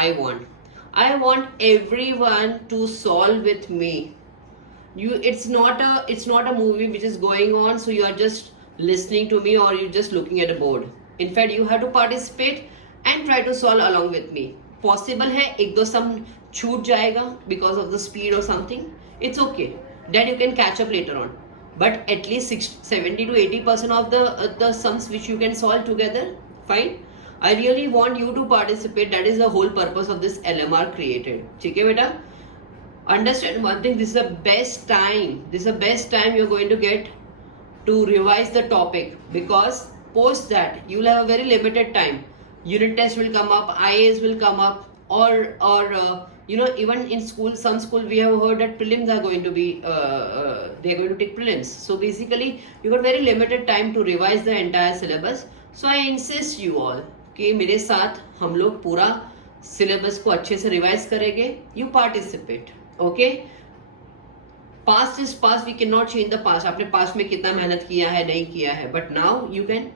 I want everyone to solve with me. It's not a movie which is going on, so you are just listening to me or you're just looking at a board. In fact, you have to participate and try to solve along with me. Possible है एक दो sum छूट जाएगा because of the speed or something. It's okay. Then you can catch up later on. But at least 70 to 80% of the sums which you can solve together, fine. I really want you to participate. That is the whole purpose of this LMR created. ठीक है बेटा? Understand one thing, this is the best time you're going to get to revise the topic, because post that you will have a very limited time. Unit test will come up, IAs will come up, or even in school, some school we have heard that prelims are going to be they're going to take prelims. So basically you got very limited time to revise the entire syllabus. So I insist you all कि मेरे साथ हम लोग पूरा syllabus को अच्छे से revise करेंगे. You participate. Okay, past is past, we can not change the past. आपने पास्ट में कितना मेहनत किया है, नहीं किया है, but now you can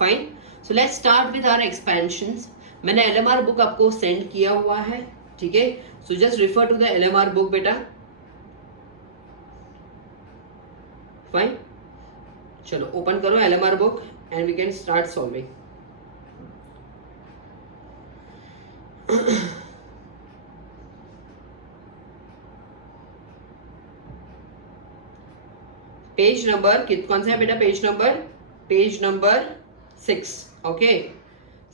fine. So let's start with our expansions. मैंने एलएमआर बुक आपको सेंड किया हुआ है, ठीक है. So just refer to the LMR book बेटा. फाइन, चलो ओपन करो LMR book and we can start solving. Page number कौन सा है बेटा? Page number 6. ओके,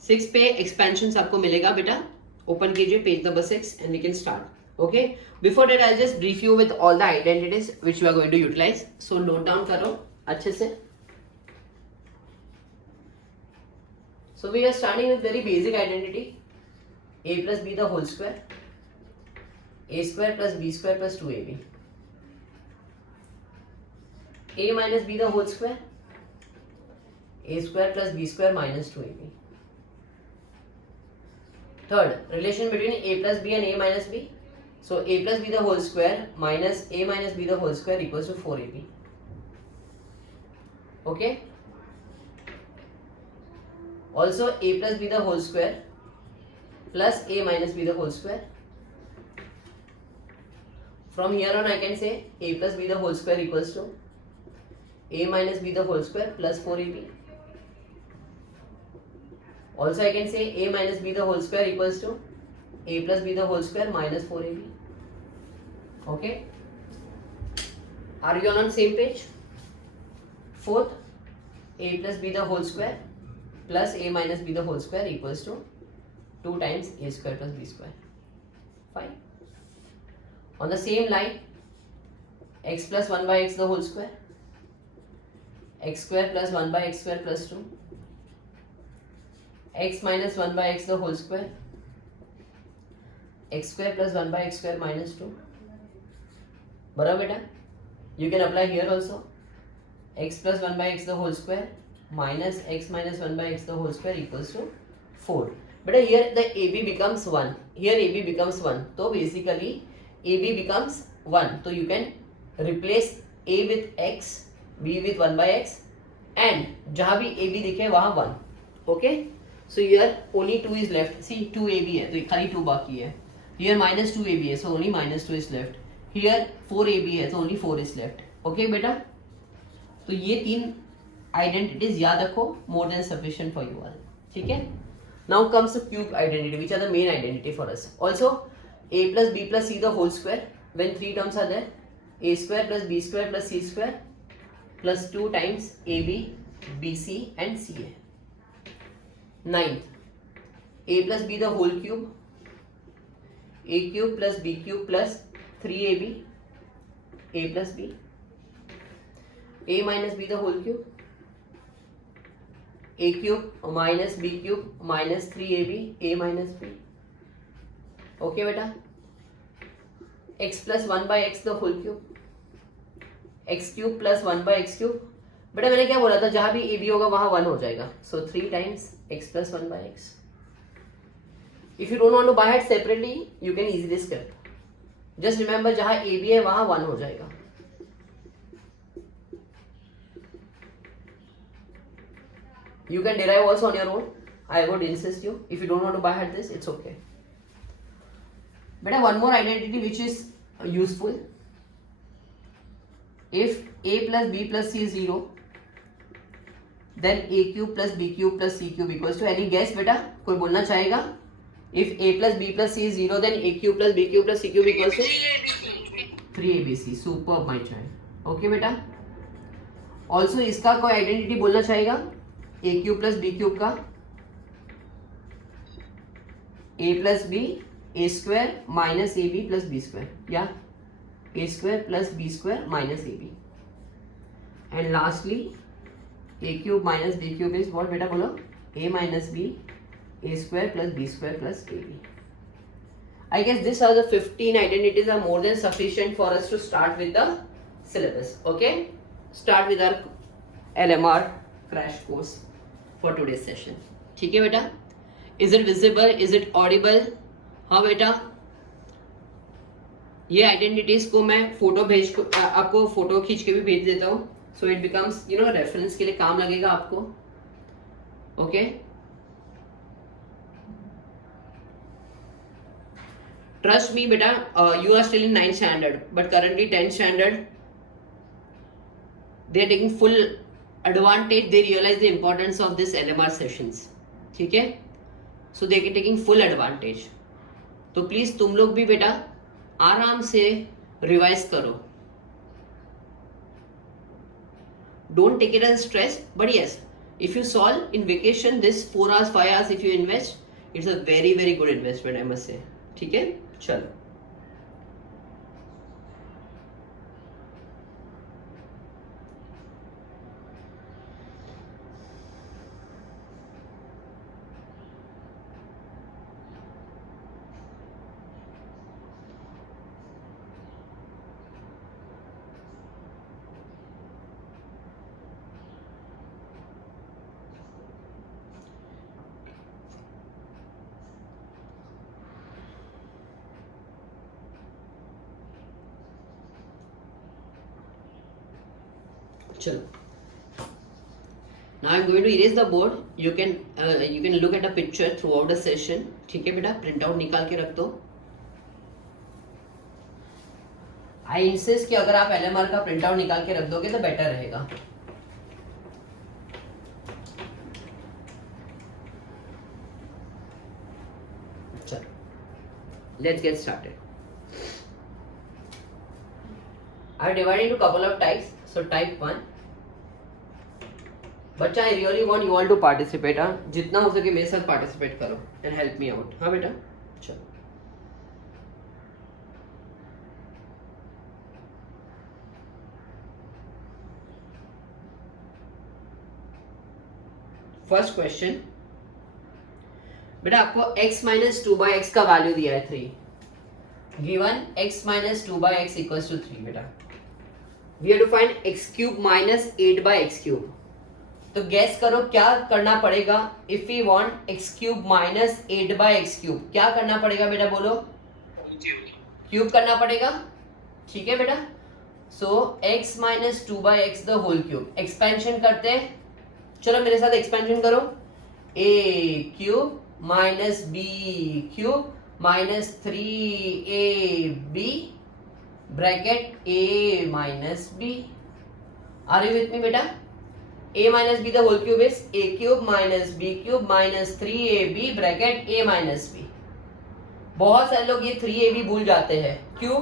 6 पे एक्सपेंशन आपको मिलेगा बेटा. ओपन कीजिए page number 6 and we can start. Okay, before that I just brief you with all the identities which we are going to utilise. So note down करो अच्छे से. So we are starting with very basic identity. a plus b the whole square, a square plus b square plus 2ab, a minus b the whole square, a square plus b square minus 2ab. Third, relation between a plus b and a minus b. So a plus b the whole square minus a minus b the whole square equals to 4ab. Okay. Also a plus b the whole square plus a minus b the whole square. From here on I can say a plus b the whole square equals to a minus b the whole square plus 4ab. Also I can say a minus b the whole square equals to a plus b the whole square minus 4ab. Okay, are you all on same page? Fourth, a plus b the whole square plus a minus b the whole square equals to 2 times a square plus b square. Fine. On the same line, x plus 1 by x the whole square, x square plus 1 by x square plus 2, x minus 1 by x the whole square, x square plus 1 by x square minus 2. बराबर बेटा? You can apply here also. X plus 1 by x the whole square minus x minus 1 by x the whole square equals to 4. But here the AB becomes 1. Here AB becomes 1. So basically AB becomes 1. So you can replace A with x, B with 1 by x, and जहाँ भी AB दिखे वहाँ 1. Okay? So here only 2 is left. See 2 AB है तो खाली 2 बाकी है. Here minus 2 AB है, so only minus 2 is left. Here 4 AB है, so only 4 is left. Okay बेटा? तो ये 3 identities याद रखो, more than sufficient for you all. ठीक है? Now comes the cube identity, which are the main identity for us. Also, a plus b plus c the whole square, when 3 terms are there, a square plus b square plus c square plus 2 times ab, bc and ca. Ninth, a plus b the whole cube, a cube plus b cube plus 3ab, a plus b, a minus b the whole cube, a cube minus b cube minus 3ab, a minus b. Okay बेटा? x plus 1 by x the whole cube, x cube plus 1 by x cube. बेटा मैंने क्या बोला था, जहाँ भी ab होगा वहाँ 1 हो जाएगा. So 3 times x plus 1 by x. If you don't want to buy it separately, you can easily skip. Just remember जहाँ ab है वहाँ 1 हो जाएगा. You can derive also on your own. I would insist you. If you don't want to buy at this, it's okay. बेटा one more identity which is useful, if a plus b plus c is 0 then a cube plus b cube plus c cube equals to, any guess बेटा, कोई बोलना चाहेगा? if a plus b plus c is 0 then a cube plus b cube plus c cube equals to 3abc. superb my child. okay बेटा, also इसका कोई identity बोलना चाहेगा? a cube plus b cube का a plus b a square minus ab plus b square, या a square plus b square minus ab. and lastly a cube minus b cube is what बेटा बोलो? a minus b a square plus b square plus ab. I guess these are the 15 identities are more than sufficient for us to start with the syllabus. okay, start with our LMR crash course for today's session. ठीक है बेटा? is it visible, is it audible? हाँ बेटा, ये identities को मैं photo आपको photo खींच के भी भेज देता हूँ, सो इट बिकम्स रेफरेंस के लिए काम लगेगा आपको. ओके, ट्रस्ट मी बेटा, you are still in 9th standard but currently 10th standard they are taking full advantage, they realise the importance of this LMR sessions. ठीक है, so they are taking full advantage. तो please तुम लोग भी बेटा आराम से रिवाइज करो. Don't take it as stress, but yes if you solve in vacation this 4 hours 5 hours if you invest, it's a very very good investment I must say. ठीक है, चलो. चलो, now I'm going to erase the board. You can look at a picture throughout the session. ठीक है बेटा, print out निकाल के रख दो. I insist कि अगर आप LMR का प्रिंट आउट निकाल के रख दोगे तो बेटर रहेगा. चलो, let's get started. I have divided into couple of types. So type 1. बच्चा I really want you all to participate. हाँ, जितना हो सके मेरे साथ पार्टिसिपेट करो एंड हेल्प मी आउट. हाँ बेटा, चलो. फर्स्ट क्वेश्चन बेटा, आपको x माइनस 2/x का वैल्यू दिया है 3. Given x minus 2/x equals to 3. बेटा we have to find x cube minus 8/x cube. तो गैस करो क्या करना पड़ेगा. if we want x cube minus 8/x cube, क्या करना पड़ेगा बेटा, बोलो? क्यूब करना पड़ेगा. ठीक है बेटा, सो x minus 2/x the whole cube. Expansion करते हैं, चलो मेरे साथ एक्सपेंशन करो. a cube minus b cube minus 3ab bracket a minus b. Are you with me बेटा? a minus b the whole cube is a cube minus b cube minus 3ab bracket a minus b. बहुत सारे लोग ये 3ab भूल जाते हैं. क्यों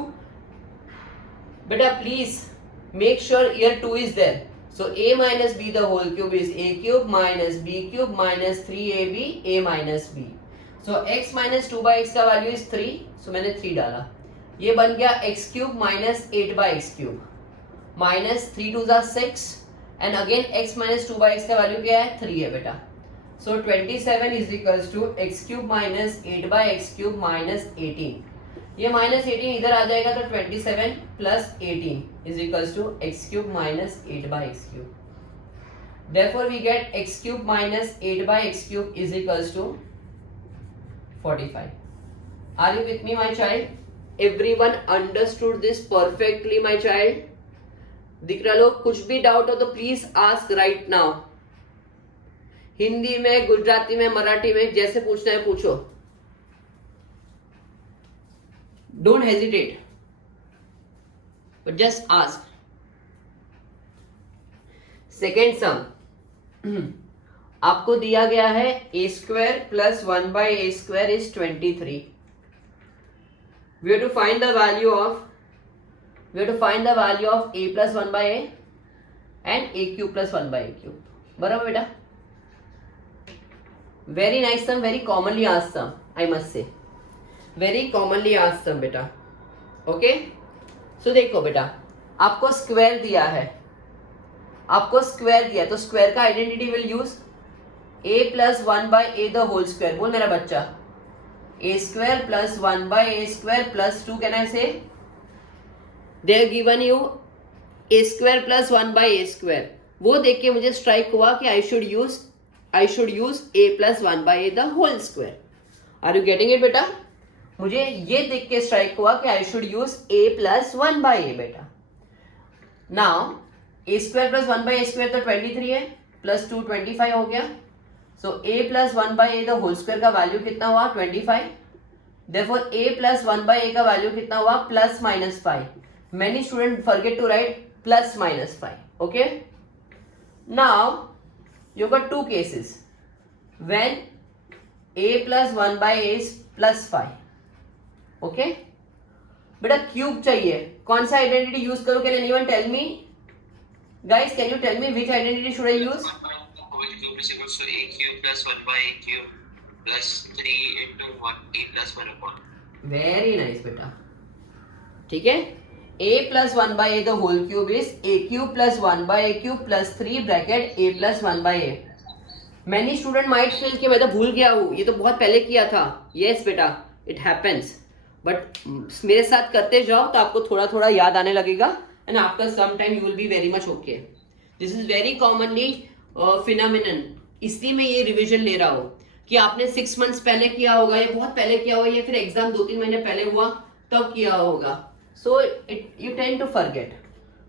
बेटा? Please make sure year 2 is there. So a minus b the whole cube is a cube minus b cube minus 3ab a minus b. So x minus 2/x का वैल्यू इज 3. सो मैंने 3 डाला. ये बन गया x cube minus 8/x cube minus 3 2 6 and again x minus 2/x का value क्या है? 3 है बेटा. So 27 is equals to x cube minus 8/x cube minus 18. ये माइनस 18 इधर आ जाएगा तो 27 plus 18 is equals to x cube minus 8/x cube. Therefore we get x cube minus 8/x cube is equals to 45. Are you with me my child? Everyone understood this perfectly my child? दिख रहा लोग? कुछ भी doubt हो तो please ask right now. Hindi में, गुजराती में, मराठी में, जैसे पूछना है पूछो. Don't hesitate, but just ask. Second sum, आपको दिया गया है a square plus 1 by a square is 23. We have to find the value of a plus 1 by a and a cube plus 1 by a cube. बराबर बेटा? Very nice sum, very commonly asked sum, I must say. Very commonly asked sum बेटा. Okay? So देखो बेटा, आपको square दिया है, तो square का identity will use a plus 1 by a the whole square. बोल मेरा बच्चा, a square plus 1 by a square plus 2, can I say? They have given you a square plus 1 by a square. वो देख के मुझे strike हुआ कि I should use a plus 1 by a the whole square. Are you getting it बेटा? मुझे ये देख के स्ट्राइक हुआ कि I should use a plus 1 by a बेटा. Now a square plus 1 by a square तो 23 है, plus 2 25 हो गया. So a plus 1 by a the whole square का वैल्यू कितना हुआ? 25. Therefore a plus 1 by a का वैल्यू कितना हुआ? Plus minus 5. Many students forget to write plus minus 5. Okay? Now you got two cases when a plus 1 by a is plus 5. Okay? बेटा cube चाहिए, कौन सा identity use करो? Can anyone tell me? Guys, can you tell me which identity should I use? Whole cube is equal to a cube plus 1 by a cube plus 3 into 1 a plus 1 upon. Very nice बेटा. ठीक है? a plus 1 by a the whole cube is a cube plus 1 by a cube plus 3 bracket a plus 1 by a. Many student might feel कि मैं तो भूल गया हूँ, ये तो बहुत पहले किया था. Yes बेटा, it happens. But मेरे साथ करते जाओ तो आपको थोड़ा थोड़ा याद आने लगेगा. And after some time you will be very much okay. This is very commonly phenomenon. इसलिए मैं ये रिवीजन ले रहा हूँ कि आपने 6 months पहले किया होगा, ये बहुत पहले किया होगा, ये फिर एग्जाम 2-3 महीने पहले हुआ तब किया होगा. So you tend to forget.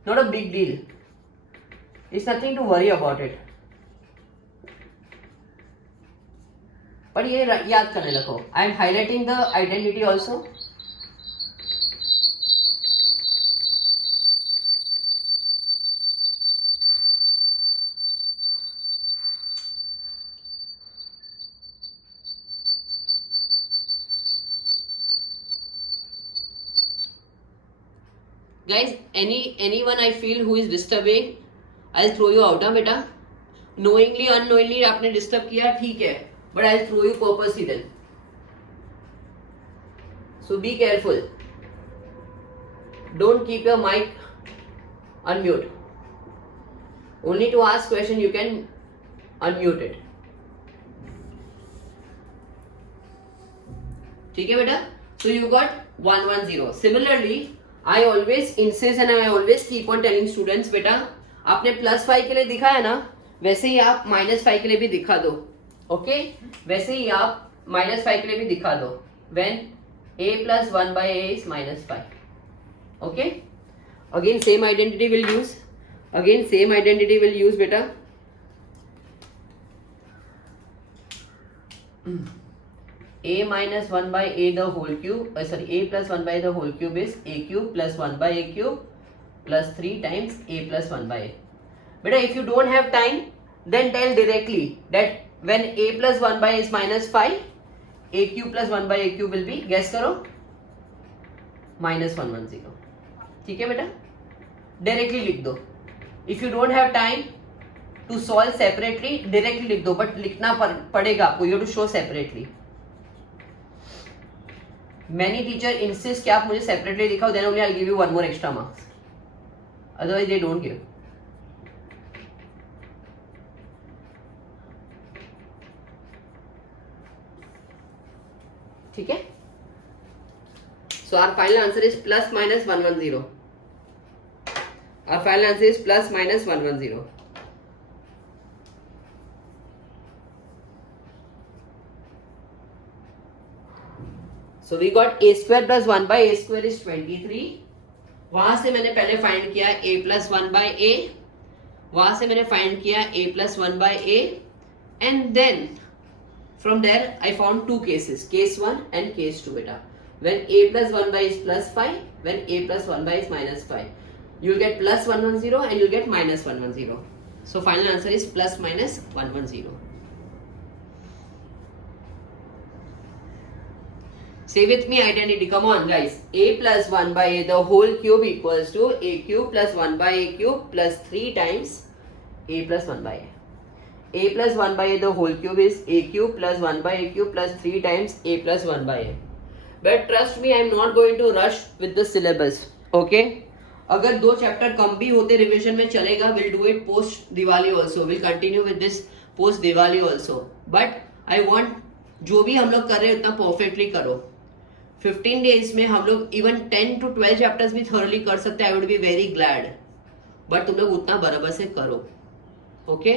Not a big deal. It's nothing to worry about it. पर ये याद करने लगो. I am highlighting the identity also. Guys, anyone I feel who is disturbing, I'll throw you out, बेटा. Knowingly, unknowingly आपने disturb किया, ठीक है, but I'll throw you purposely then. So be careful. Don't keep your mic unmute. Only to ask question you can unmute it. ठीक है बेटा? So you got 110. Similarly, I always insist and I always keep on telling students, बेटा आपने +5 के लिए दिखा है ना, वैसे ही आप -5 के लिए भी दिखा दो. ओके? वैसे ही आप -5 के लिए भी दिखा दो. When a plus 1 by a is -5. Okay? Again same identity will use. बेटा. a minus 1 by a the whole cube, a plus 1 by the whole cube is a cube plus 1 by a cube plus 3 times a plus 1 by a. Beta, if you don't have time, then tell directly that when a plus 1 by a is -5, a cube plus 1 by a cube will be, guess करो, -110. ठीक है बेटा? Directly लिख दो. If you don't have time to solve separately, directly लिख दो, but लिखना पड़ेगा आपको. You have to show separately. Many teacher insist कि आप मुझे separately दिखाओ, then only I'll give you 1 more extra marks. Otherwise they don't give. ठीक है? So our final answer is plus minus 110. Our final answer is plus minus 110. So we got a square plus 1 by a square is 23. वहां से मैंने पहले find किया a plus 1 by a, वहां से मैंने फाइंड किया a plus 1 by a, and then from there I found two cases, case 1 and case 2 बेटा. when a plus 1 by is plus 5, when a plus 1 by is minus 5. You'll get plus 110 and you'll get minus 110. So final answer is plus minus 110. Say with me identity. Come on guys. A plus 1 by a the whole cube equals to a cube plus 1 by a cube plus 3 times a plus 1 by a. A plus 1 by a the whole cube is a cube plus 1 by a cube plus 3 times a plus 1 by a. But trust me, I am not going to rush with the syllabus. Okay? अगर 2 chapter कम भी होते revision में चलेगा. We'll do it post Diwali also. We'll continue with this post Diwali also. But I want जो भी हम लोग कर रहे हैं उतना परफेक्टली करो. 15 days में हम लोग इवन 10 to 12 चैप्टर्स भी थॉरली कर सकते हैं. I would be very glad. But तुम लोग उतना बराबर से करो. ओके?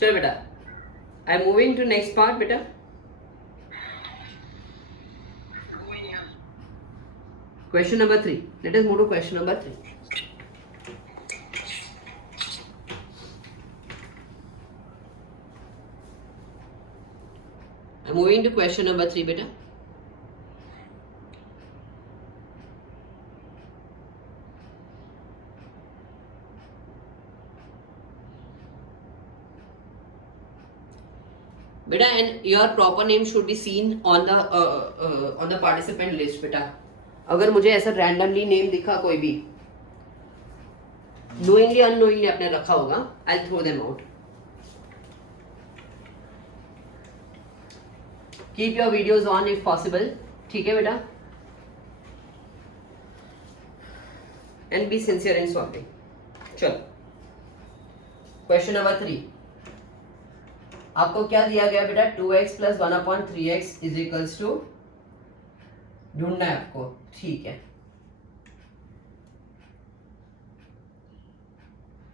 चलो बेटा, I am moving to next part बेटा. Question number 3. Let us move to question number 3. I'm moving to question number 3 बेटा. बेटा, and your proper name should be seen on the participant list बेटा. अगर मुझे ऐसा randomly name दिखा कोई भी, नोइंगली अननोइंगली आपने रखा होगा, I will throw them out. Keep your videos on if possible. ठीक है बेटा? And be sincere in solving. चलो, क्वेश्चन नंबर 3. आपको क्या दिया गया बेटा? 2x plus 1/3x is equals to, ढूंढना है आपको. ठीक है,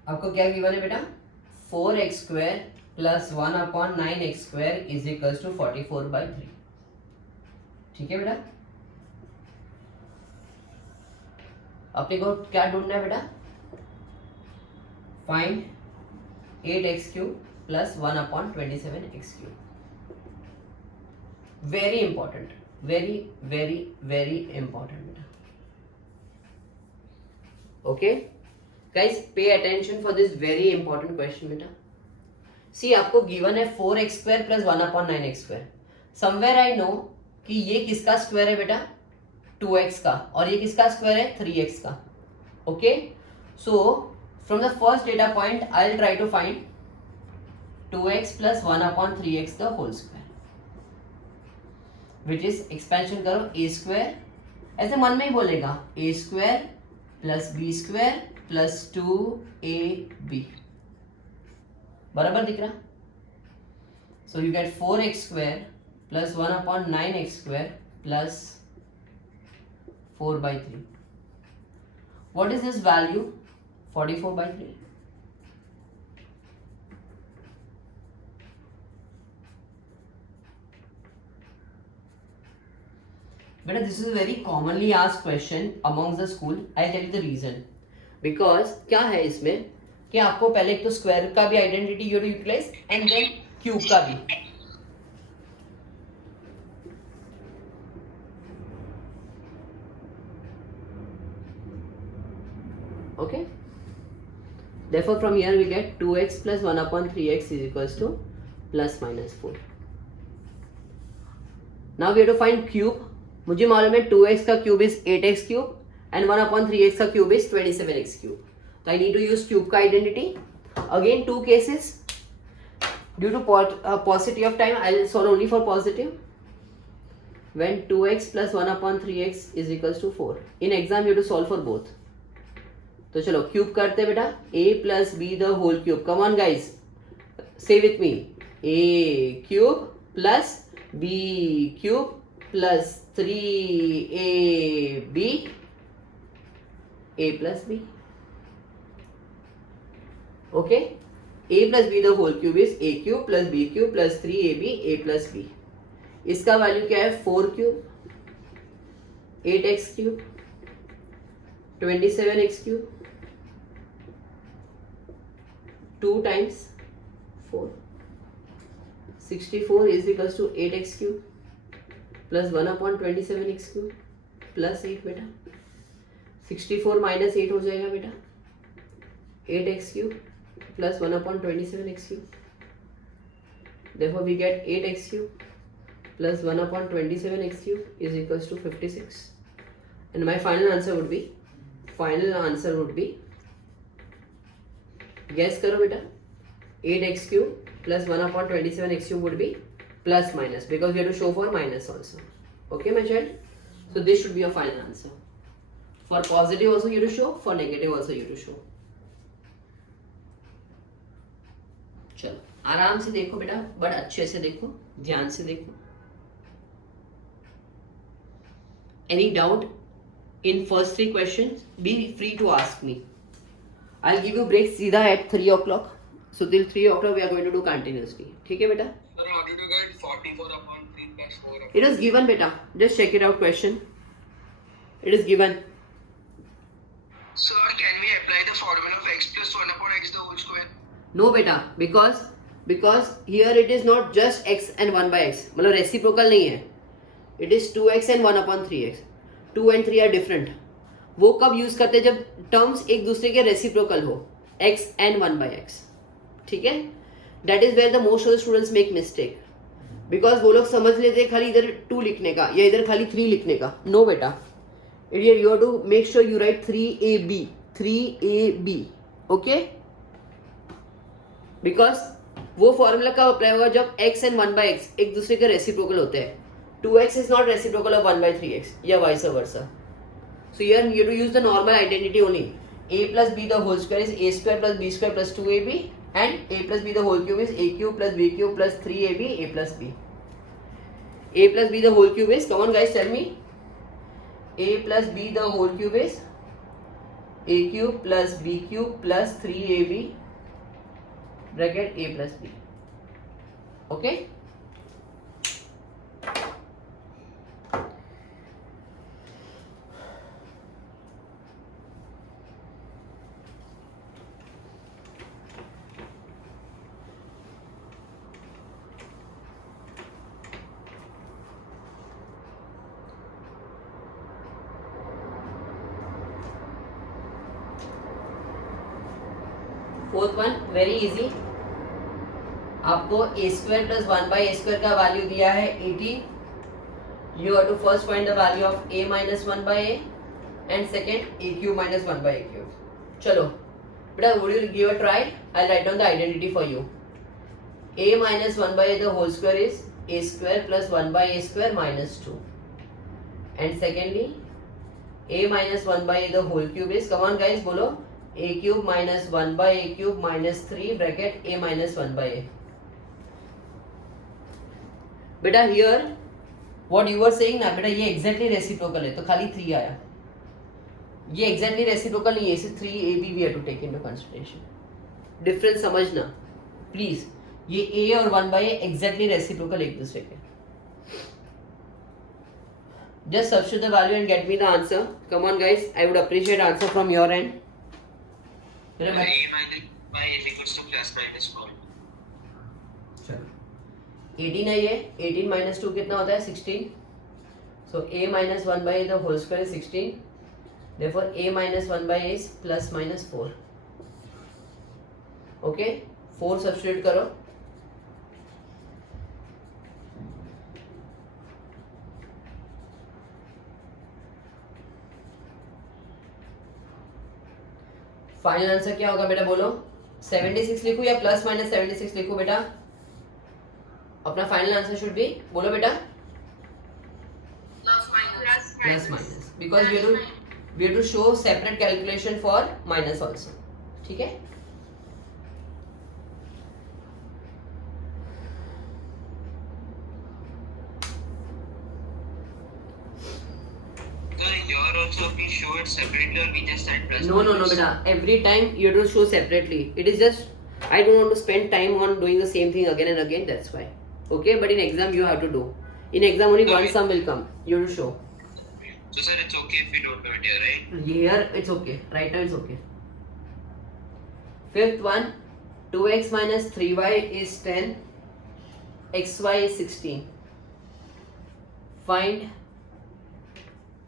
आपको क्या गिवन है बेटा? 4x square plus 1/9x square is equals to 44/3. ठीक है बेटा? अपने को क्या ढूंढना है बेटा? Find 8x cube plus 1/27x cube. Very important, very very very important beta. Okay guys, pay attention for this very important question beta. See, आपको given है 4x square plus 1/9x square. somewhere I know कि ये किसका square है बेटा? 2x का. और ये किसका स्क्वायर है? 3x का. okay, so from the first data point I'll try to find 2x plus 1/3x the whole square, which is expansion करो ए स्क्वायर. ऐसे मन में ही बोलेगा a square plus b square plus 2ab. बराबर दिख रहा? So you get 4x square plus 1/9x square plus 4/3. What is this value? 44/3. But this is a very commonly asked question amongst the school. I'll tell you the reason. Because क्या है इसमें कि आपको पहले एक तो स्क्वायर का भी identity you utilise and then cube का भी. Okay. Therefore from here we get 2x plus 1/3x is equals to plus minus 4. Now we have to find cube. मुझे मालूम है 2x का cube is 8x cube and 1/3x का cube is 27x cube. तो I need to use cube का identity. Again 2 cases. Due to paucity of time I will solve only for positive. When 2x plus 1/3x is equals to 4. In exam you have to solve for both. तो चलो cube करते हैं बेटा, a plus b the whole cube. Come on guys, say with me. a cube plus b cube plus 3ab a plus b. Okay, a plus b the whole cube is a cube plus b cube plus 3ab a plus b. इसका value क्या है? 4 cube, 8x cube, 27x cube, 2 times 4, 64 is equals to 8x cube plus 1 upon 27x cube plus 8 बेटा. 64 minus 8 हो जाएगा बेटा 8x cube plus 1 upon 27x cube. Therefore we get 8x cube plus 1 upon 27x cube is equals to 56. And my final answer would be guess करो बेटा, 8x cube plus 1 upon 27x cube would be plus minus because we have to show for minus also. Okay my child, so this should be your final answer. For positive also you to show, for negative also you to show. चलो आराम से देखो बेटा, बड़ा अच्छे से देखो, ध्यान से देखो. Any doubt in first 3 questions? Be free to ask me. I'll give you break सीधा at 3 o'clock. So till 3 o'clock we are going to do continuously. ठीक है बेटा? Sir, how did you get 44 upon 3 plus 4 upon... It is given बेटा. Just check it out question. It is given. Sir, can we apply the formula of x plus 1 upon x the whole square? No बेटा, because here it is not just x and 1 by x. मतलब reciprocal नहीं है. It is 2x and 1 upon 3x. 2 and 3 are different. वो कब use करते हैं? जब terms एक दूसरे के रेसिप्रोकल हो, x and 1 by x. ठीक है? That is where the most of the students make mistake, because वो लोग समझ लेते हैं खाली इधर 2 लिखने का या इधर खाली 3 लिखने का. नो बेटा, idiot, you have to make sure you write 3ab. Okay, because वो फॉर्मूला कब अप्लाई होगा? जब x and 1 by x एक दूसरे के रेसिप्रोकल होते हैं. 2x is not reciprocal of 1 by 3x या vice versa. So here you have to use the normal identity only. A plus b the whole square is a square plus b square plus 2ab, and a plus b the whole cube is a cube plus b cube plus 3ab a plus b. A plus b the whole cube is, come on guys tell me. A plus b the whole cube is a cube plus b cube plus 3ab bracket a plus b. Okay. Fourth one very easy. आपको a square plus 1 by A square का value दिया है 18. You have to first find the value of a minus 1 by a and second a cube minus 1 by a cube. चलो बेटा, would you give a try? I write down the identity for you. A minus 1 by A the whole square is a square plus 1 by A square minus 2. And secondly A minus 1 by A the whole cube is, come on guys बोलो, a cube minus 1 by a cube minus 3 bracket a minus 1 by a. बेटा here what you were saying ना बेटा, ये exactly reciprocal है तो खाली 3 आया. ये exactly reciprocal नहीं है, इसे 3ab we have to take into consideration. Difference समझना please. ये a और 1 by a exactly reciprocal एक दूसरे के. Just substitute the value and get me the answer. Come on guys, I would appreciate answer from your end. A minus by is equals to plus minus 1. चलो 18 है ये. 18 minus 2 कितना होता है? 16. So a minus 1 by the whole square is 16. Therefore a minus 1 by a is plus minus 4. Okay, 4 substitute करो. Final answer क्या होगा बेटा बोलो? 76 लिखूं या प्लस माइनस 76 लिखूं बेटा? अपना फाइनल आंसर शुड बी, बोलो बेटा, plus minus, because we have to show separate calculation for minus also. ठीक है. So here also we show it separately or we just add plus No, minus? beta. Every time you have to show separately. It is just I don't want to spend time on doing the same thing again and again. That's why. Okay, but in exam you have to do. In exam only one Okay. sum will come. You have to show. So sir, it's okay if we don't do it here, right? Here it's okay. Right now it's okay. Fifth one, 2x minus 3y is 10. xy is 16. Find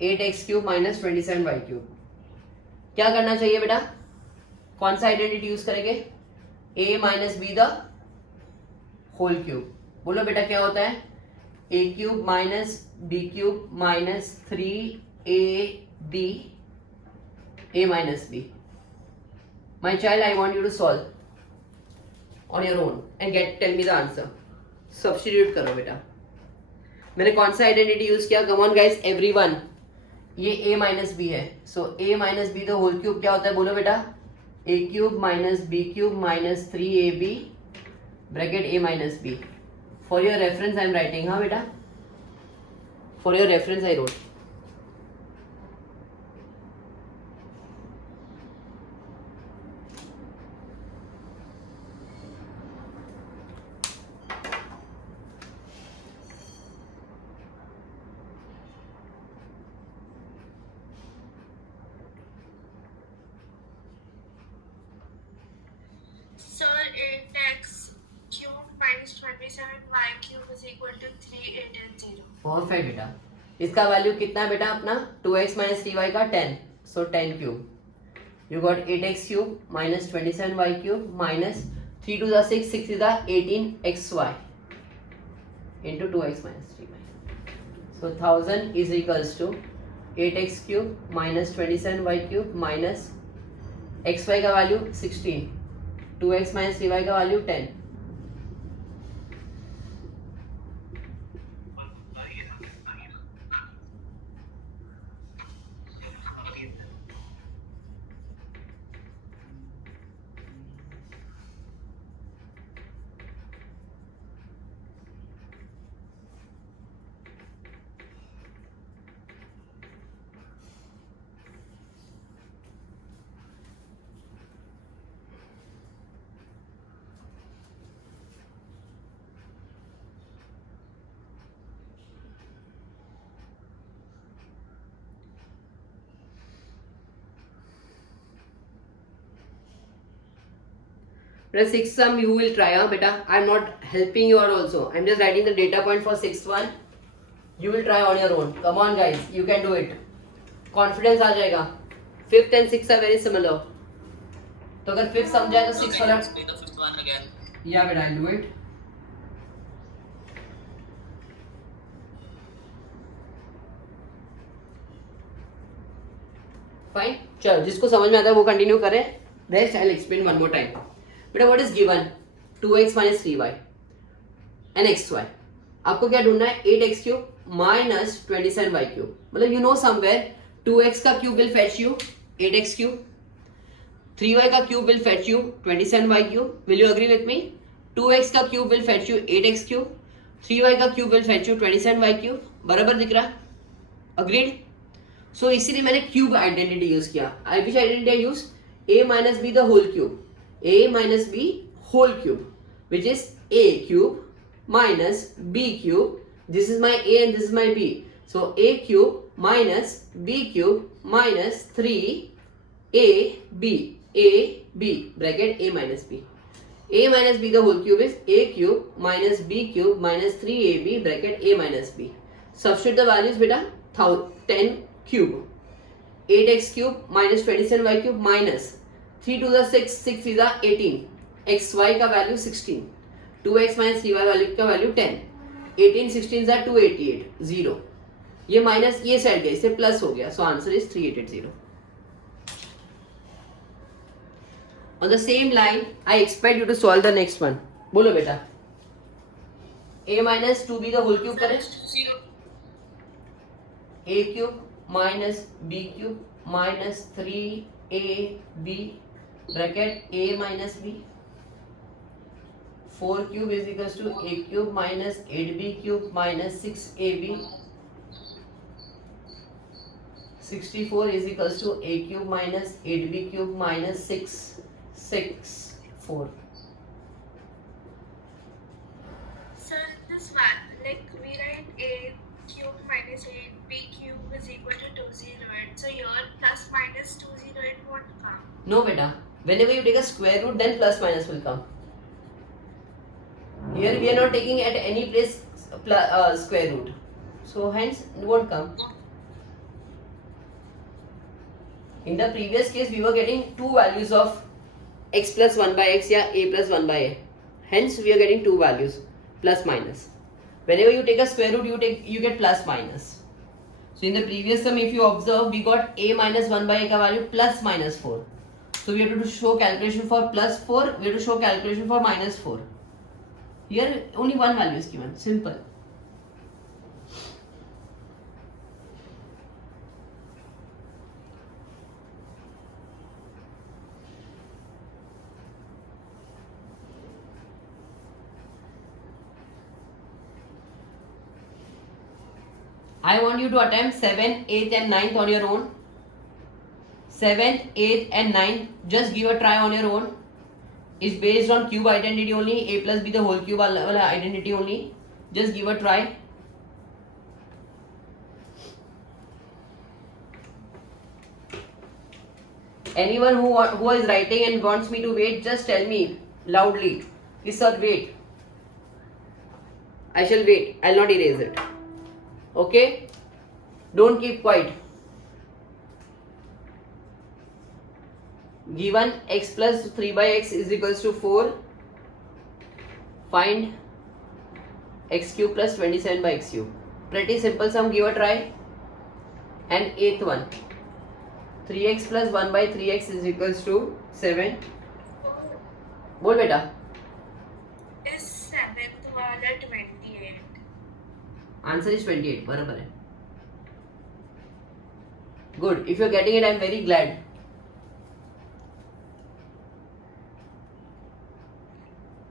8x cube minus 27y cube. क्या करना चाहिए बेटा? कौन सा identity use करेंगे? a minus B the whole cube. बोलो बेटा क्या होता है? a cube minus B cube minus 3ab a minus b. My child, I want you to solve on your own and tell me the answer. Substitute करो बेटा. मैंने कौन सा आइडेंटिटी यूज किया? Come on guys everyone. ये a minus B है. So a minus B the whole cube क्या होता है? बोलो बेटा. a cube minus B cube minus 3ab bracket a minus b. For your reference I am writing. हाँ बेटा, for your reference I wrote. Sir, 8x cube minus 27y cube is equal to 3, 8 and 0. Perfect बेटा. इसका value कितना है बेटा अपना? 2x minus 3y का 10. सो 10 cube. You got 8x cube minus 27y cube minus 3 to the 6, 6 is the 18xy into 2x minus 3y. So 1000 is equals to 8x cube minus 27y cube minus xy का value 16, 2x minus 3y का value 10. The sixth sum you will try, beta. I'm not helping you out also. I'm just writing the data point for sixth one. You will try on your own. Come on guys, you can do it. Confidence आ जाएगा. Fifth and sixth are very similar. तो अगर fifth समझा तो sixth वाला. Explain the fifth one again. Yeah, beta, I'll do it. Fine. चलो जिसको समझ में आता है वो कंटिन्यू करें. Rest I'll explain one more time. बेटा what is given? 2x minus 3y and xy. आपको क्या ढूंढना है? 8x cube minus 27y cube. मतलब you know somewhere 2x का cube will fetch you 8x cube, 3y का cube will fetch you 27y cube. Will you agree with me? 2x का cube will fetch you 8x cube, 3y का cube will fetch you 27y cube. बराबर दिख रहा? Agreed? So इसीलिए मैंने cube identity use किया. Which identity I use? a minus b the whole cube. a minus b whole cube, which is a cube minus b cube. This is my a and this is my b. So a cube minus b cube minus 3ab bracket a minus b. a minus b the whole cube is a cube minus b cube minus 3ab bracket a minus b. Substitute the values beta. 10 cube, 8x cube minus 27y cube minus 3 to the 6, 6 is the 18, xy का value 16, 2x minus 3y value का value 10, 18 16 is the 288, 0. ये minus ये side गया, इससे plus हो गया. So answer is 3880. On the same line, I expect you to solve the next one. बोलो बेटा. a minus 2b the whole cube करें. 0. a cube minus b cube minus 3ab bracket a minus b. 4 cube is equals to a cube minus 8b cube minus 6ab. 64 is equals to a cube minus 8b cube minus 664. Sir, this one, like we write a cube minus 8b cube is equal to 208. So here plus minus 208 won't come. No beta, whenever you take a square root then plus minus will come. Here we are not taking at any place square root, so hence it won't come. In the previous case we were getting two values of x plus 1 by x या a plus 1 by a, hence we are getting two values plus minus. Whenever you take a square root you get plus minus. So in the previous sum if you observe we got a minus 1 by a का value plus minus 4. So we have to show calculation for plus 4, we have to show calculation for minus 4. Here only one value is given, simple. I want you to attempt 7th, 8th and 9th on your own. 7th, 8th and 9th, just give a try on your own. Is based on cube identity only, a plus b the whole cube identity only. Just give a try. Anyone who is writing and wants me to wait, just tell me loudly. Yes sir, wait. I shall wait. I will not erase it. Okay? Don't keep quiet. Given x plus 3 by x is equals to 4. Find x cube plus 27 by x cube. Pretty simple sum, give a try. And 8th one. 3x plus 1 by 3x is equals to 7. बोल बेटा. Is 7th वाला 28. Answer is 28. बराबर है. Good. If you are getting it, I am very glad.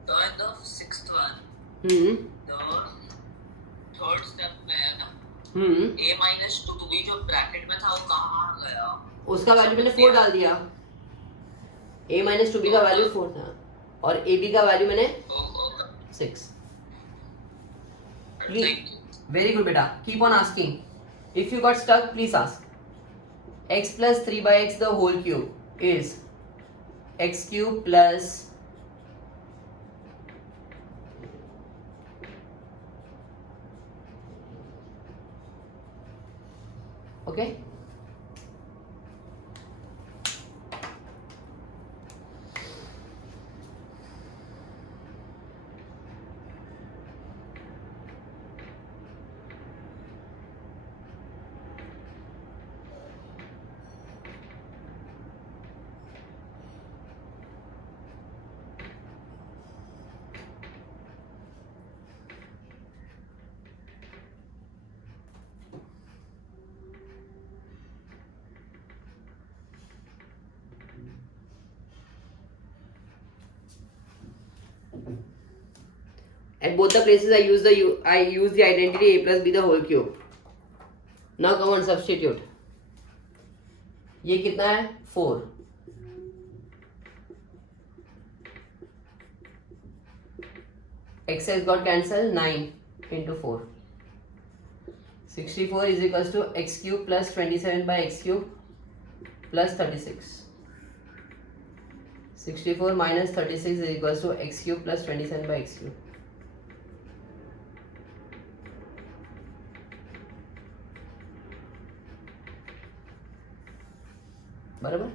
So in the sixth one, Hmm. the third step में है ना, Hmm. a minus 2b जो bracket में था वो कहाँ गया? उसका वैल्यू मैंने 4 डाल दिया. a minus 2b का वैल्यू 4 था और ab का वैल्यू मैंने 6. Very good beta. Keep on asking. If you got stuck, please ask. X plus 3 by x the whole cube is x cube plus okay. At both the places I use the identity a plus b the whole cube. Now come on substitute. ये कितना है 4. X has got cancelled. 9 into 4. 64 is equals to x cube plus 27 by x cube plus 36. 64 minus 36 is equals to x cube plus 27 by x cube. बराबर.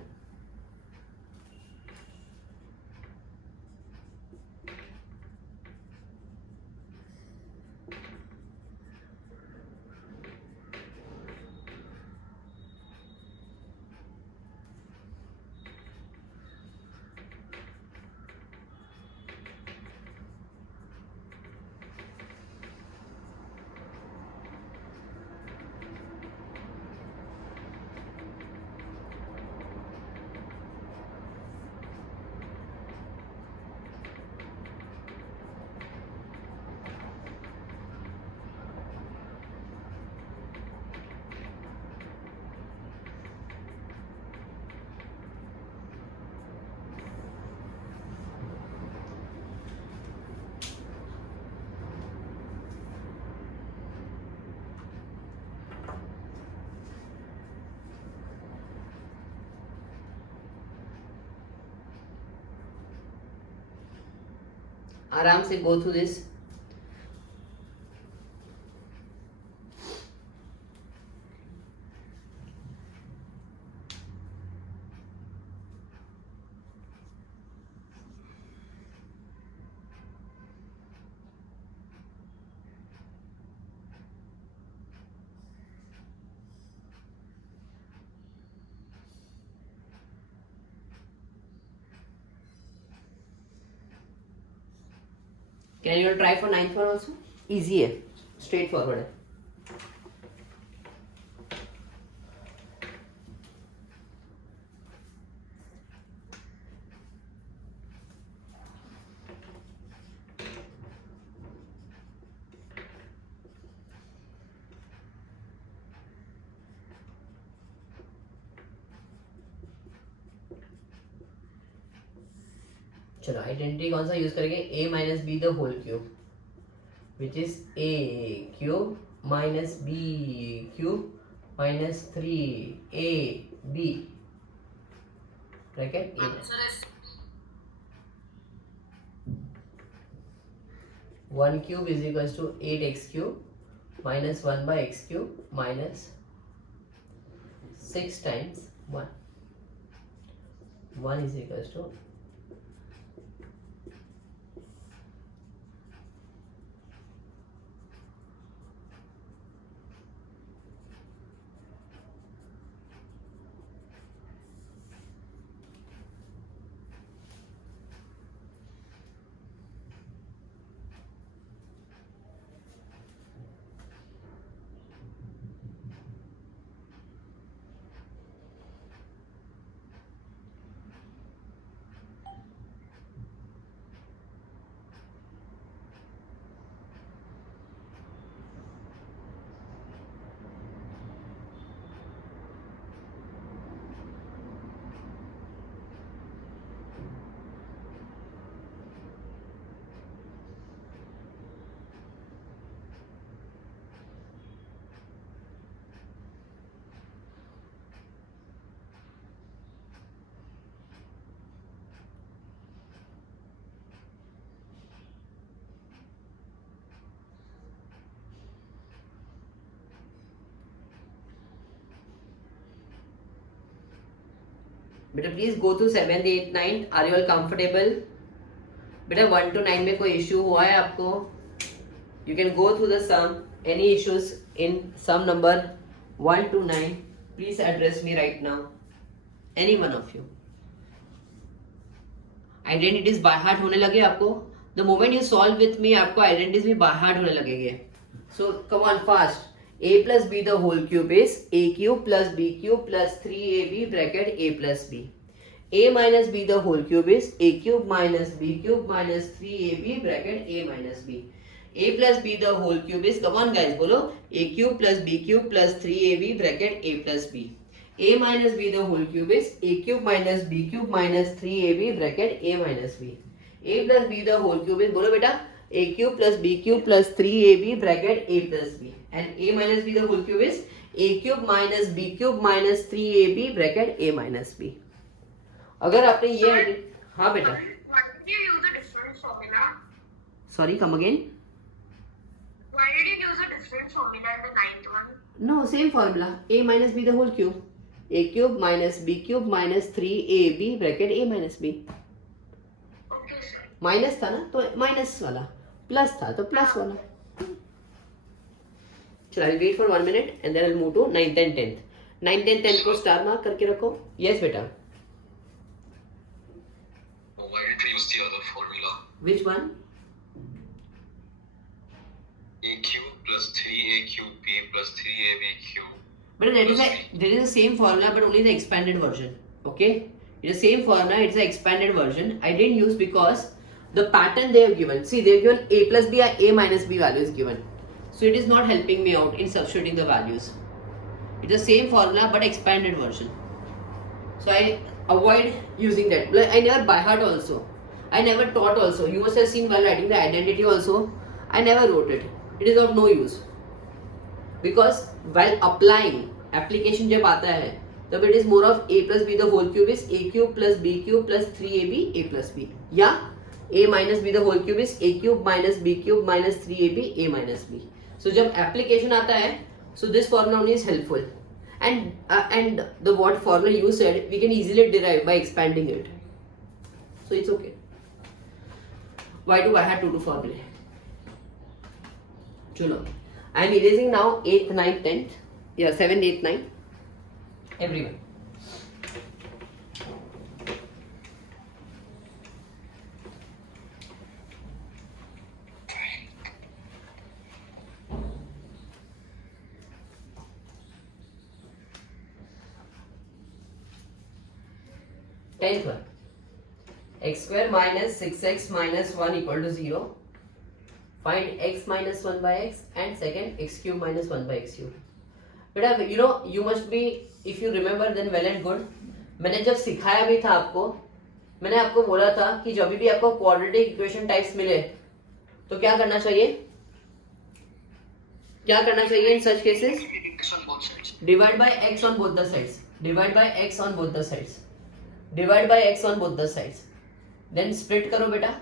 आराम से go through this. Can you try for 9th one also? Easy है, straightforward है. चलो identity कौन सा use करेंगे? a minus B the whole cube which is a cube minus b cube minus 3ab bracket a. One cube is equals to 8x cube minus 1 by x cube minus 6 times 1. 1 is equals to बेटा please go through 7th 8th 9th. Are you all comfortable? बेटा 1 to 9 में कोई issue हुआ है आपको? You can go through the sum. Any issues in sum number 1 to 9 please address me right now. Any one of you. Identities by heart होने लगे आपको? The moment you solve with me आपको identities भी by heart होने लगेंगे. So come on fast. a plus b the whole cube is a cube plus b cube plus 3ab bracket a plus b. a minus b the whole cube is a cube minus b cube minus 3ab bracket a minus b. a plus b the whole cube is, come on guys, bolo, a cube plus b cube plus 3ab bracket a plus b. a minus b the whole cube is a cube minus b cube minus 3ab bracket a minus b. a plus b the whole cube is, bolo beta, a cube plus b cube plus 3ab bracket a plus b. And a minus b the whole cube is a cube minus b cube minus 3ab bracket a minus b. अगर आपने ये, हाँ बेटा. Why did you use a different formula? Sorry, come again. Why did you use a different formula in the 9th one? No, same formula. a minus b the whole cube. a cube minus b cube minus 3ab bracket a minus b. Okay, sir. Minus था ना तो minus वाला, plus था तो plus वाला. चलो I wait for 1 minute and then I move to 9th and 10th. 9th and 10th को star mark करके रखो. यस बेटा. Why did we use the other formula? Which one? A cube plus 3a cube b plus 3ab cube. But that is the same formula but only the expanded version. Okay? It's the same formula, it's the expanded version. I didn't use because the pattern they have given. See, they have given a plus b or a minus b value is given. So it is not helping me out in substituting the values. It's the same formula but expanded version. So I avoid using that. I never by heart also. I never taught also. You must have seen while writing the identity also. I never wrote it. It is of no use. Because while applying, application जब आता है तब it is more of a plus b the whole cube is a cube plus b cube plus 3ab a plus b. या a minus b the whole cube is a cube minus b cube minus 3ab a minus b. So जब application आता है, so this formula only is helpful, and the what formula you said we can easily derive by expanding it, so it's okay. Why do I have to do formula? चलो, I am erasing now 8th, 9th, 10th, yeah 7th, 8th, 9th, everyone. Tenth one, x square minus 6x minus 1 equal to 0. Find x minus 1 by x and second x cube minus 1 by x cube. बेटा you know you must be, if you remember then well and good. मैंने जब सिखाया भी था आपको, मैंने आपको बोला था कि जब भी आपको क्वाड्रेटिक इक्वेशन टाइप्स मिले तो क्या करना चाहिए, क्या करना चाहिए in such cases? Divide by x on both the sides, divide by x on both the sides, divide by x on both the sides, then split करो बेटा,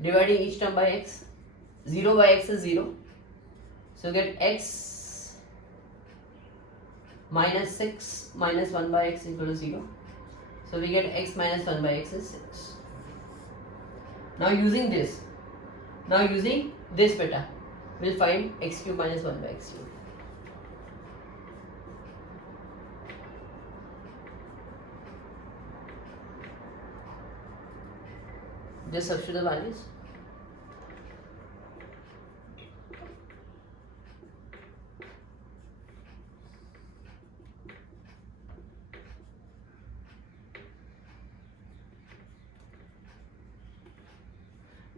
dividing each term by x, 0 by x is 0, so get x minus 6 minus 1 by x equal to 0, so we get x minus 1 by x is 6. Now using this beta, we'll find x cube minus 1 by x cube. Just substitute the values.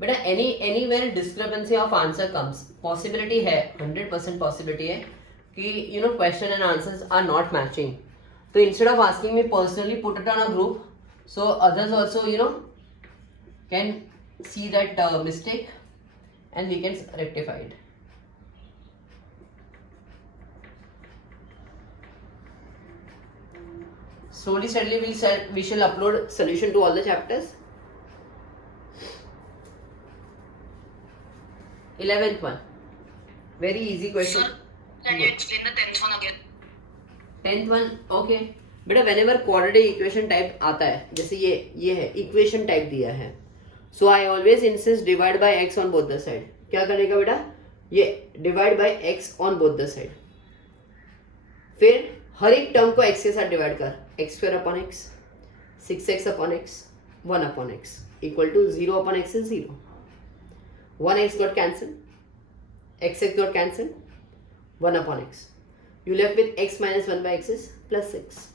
बेटा anywhere discrepancy of answer comes, possibility है, 100% possibility है कि question and answers are not matching. So instead of asking me personally, put it on a group so others also can see that mistake and we can rectify it. Slowly steadily we shall upload solution to all the chapters. 11th one, very easy question. Sir, can you explain the 10th one again? 10th one, okay. बेटा whenever quadratic equation type आता है, जैसे ये है equation type दिया है, so I always insist divide by x on both the side. क्या करने का बेटा, ये divide by x on both the side, फिर हर एक टर्म को x के साथ डिवाइड कर, x square upon x, 6x upon x, 1 upon x equal to 0 upon x is 0. 1x got cancelled, xx got cancelled, 1 upon x. You left with x minus 1 by x is plus 6.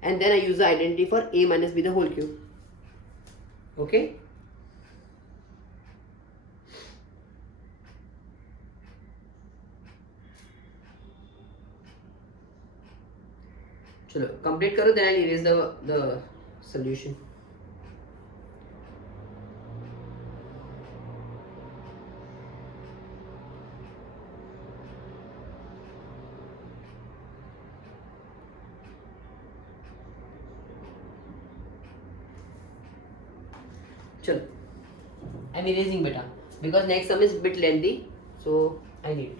And then I use the identity for a minus b the whole cube. Okay? चलो complete करो, then I'll erase the solution. चलो, I'm erasing beta because next sum is bit lengthy, so I need it.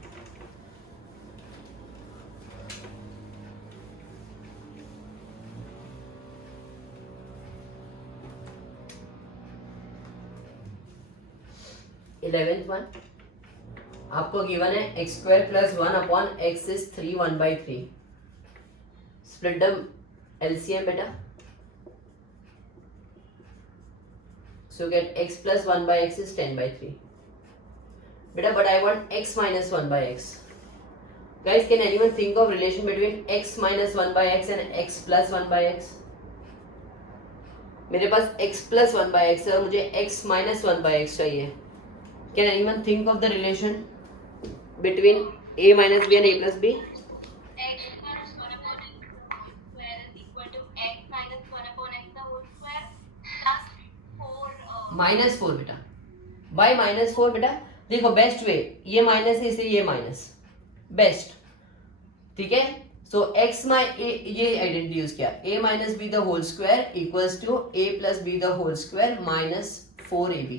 Eleventh one आपको given है x square plus 1 upon x is 3 1 by 3. Split the LCM बेटा, so get x plus 1 by x is 10 by 3. Beta, but I want x minus 1 by x. Guys, can anyone think of relation between x minus 1 by x and x plus 1 by x? मेरे पास x plus 1 by x है और मुझे x minus 1 by x चाहिए. Can anyone think of the relation between a minus b and a plus b? X plus 1 upon x square is equal to x minus 1 upon x the whole square plus 4 minus 4 बेटा, bye minus 4 बेटा. देखो best way, ये minus है इसलिए ये minus, best, ठीक है. सो x माइ ए, ये आइडेंटिटी यूज किया, a minus B the whole square equals to a plus b the whole square minus 4ab.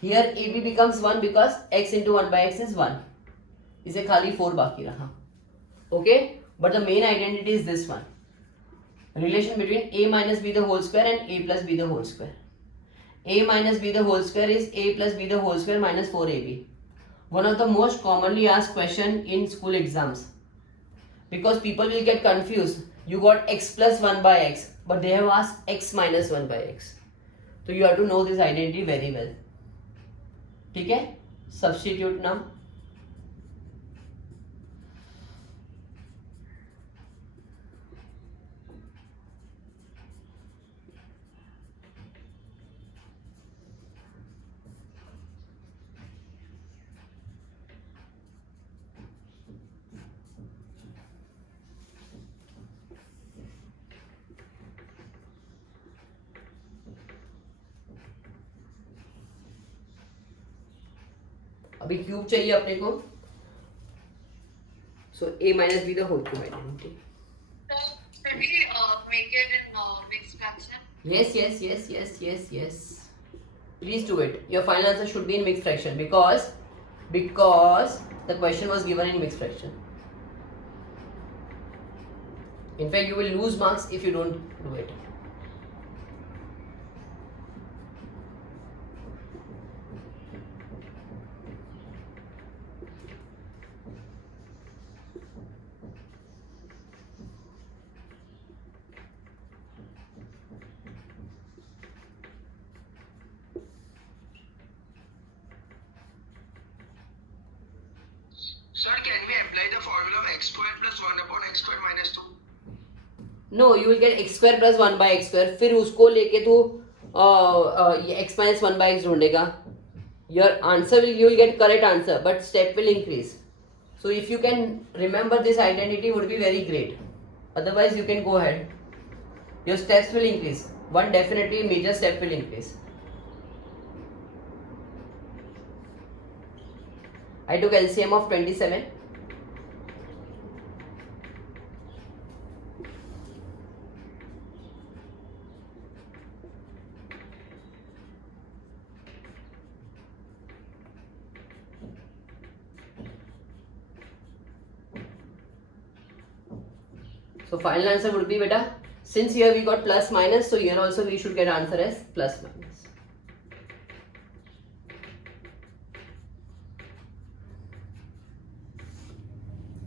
Here ab becomes 1 because x into 1 by x is 1. इसे खाली 4 बाकी रहा. Okay, but the main identity is this one. Relation between a minus b the whole square and a plus b the whole square. A minus b the whole square is a plus b the whole square minus 4ab. One of the most commonly asked question in school exams. Because people will get confused. You got x plus 1 by x, but they have asked x minus 1 by x. So you have to know this identity very well. ठीक है? Substitute now. अभी cube चाहिए अपने को. So a minus B the whole cube identity. Can we make it in mixed fraction? Yes. Please do it. Your final answer should be in mixed fraction because the question was given in mixed fraction. In fact, you will lose marks if you don't do it. Sir, can we apply the formula of x squared plus 1 upon x squared minus 2? No, you will get x square plus 1 by x square. फिर उसको लेके तू x minus 1 by x ढूंढेगा. Your answer will, you will get correct answer, but step will increase. So if you can remember this identity would be very great. Otherwise you can go ahead. Your steps will increase. One definitely major step will increase. I took LCM of 27. So final answer would be beta. Since here we got plus minus, so here also we should get answer as plus minus.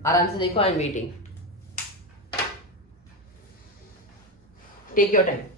आराम से देखो. I am waiting. Take your time.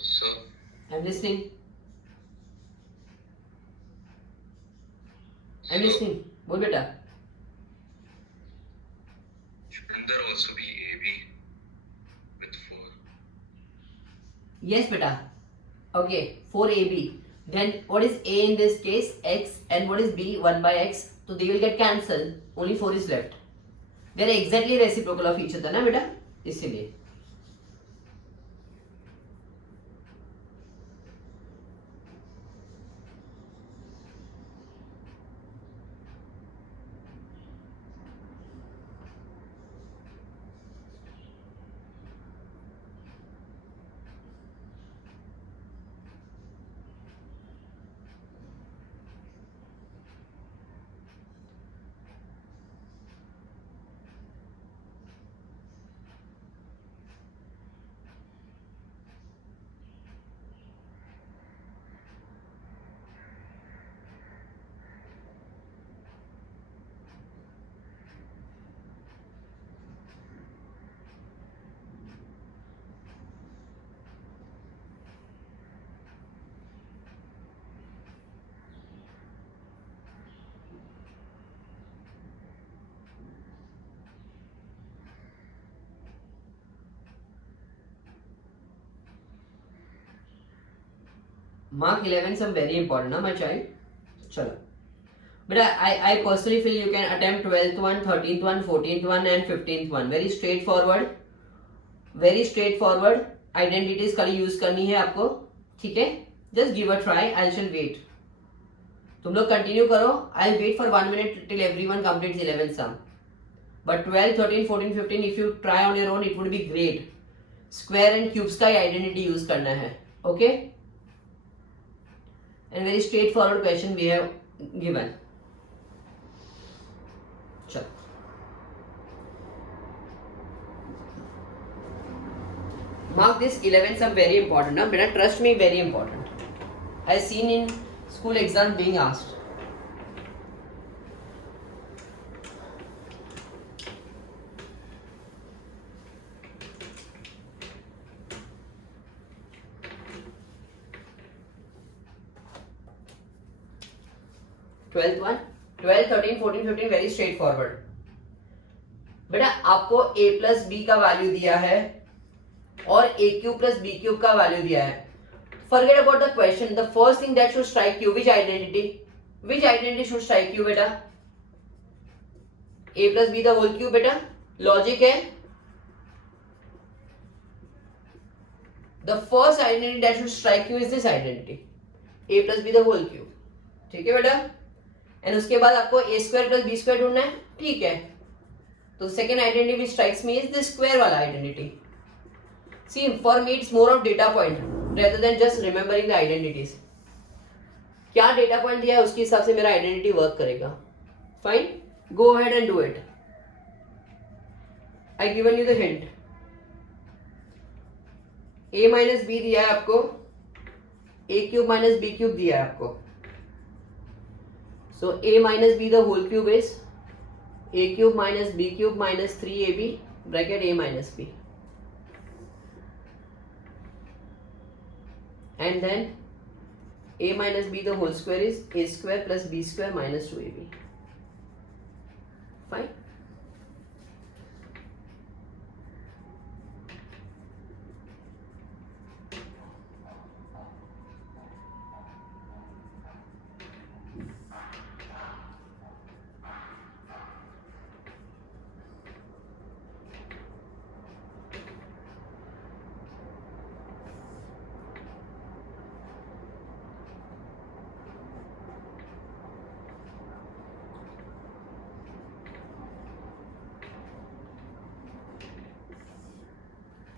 Sir, I'm listening. I'm listening. बोल बेटा. shouldn't there also be AB with 4? Yes beta. Okay, 4ab. Then what is a in this case? X. And what is b? 1 by x. So they will get cancelled. Only 4 is left. They are exactly reciprocal of each other ना बेटा. इसीलिए. Mark 11 some very important, na my child. Chalo. But I personally feel you can attempt 12th one, 13th one, 14th one and 15th one. Very straightforward. Very straightforward. Identities खाली use करनी है आपको, ठीक है? Just give a try. I shall wait. तुम लोग continue करो. I'll wait for 1 minute till everyone completes 11 sum. But 12, 13, 14, 15 if you try on your own it would be great. Square and cubes का identity use करना है. Okay? And very straightforward question we have given. चलो. Mark this 11 sum very important. ना बेटा trust me very important. I seen in school exam being asked. Twelfth one 12, 13, 14, 15 very straightforward. बेटा आपको a plus b का value दिया है और a cube plus b cube का वैल्यू दिया है. Forget about the question. The first thing that should strike you, which identity? Which identity should strike you बेटा? a plus b the whole cube बेटा. Logic है. The first identity that should strike you is this identity. a plus b the whole cube. ठीक है बेटा? And उसके बाद आपको a square plus b square ढूंढना है, ठीक है? तो second identity which strikes me is the square वाला identity. See for me it's more of data point rather than just remembering the identities. क्या डेटा पॉइंट दिया है उसके हिसाब से मेरा आइडेंटिटी वर्क करेगा. Fine, go ahead and do it. I given you the hint. a minus b दिया है आपको, a cube minus B cube दिया है आपको. So a minus b the whole cube is a cube minus b cube minus 3ab bracket a minus b. And then a minus b the whole square is a square plus b square minus 2ab. Fine.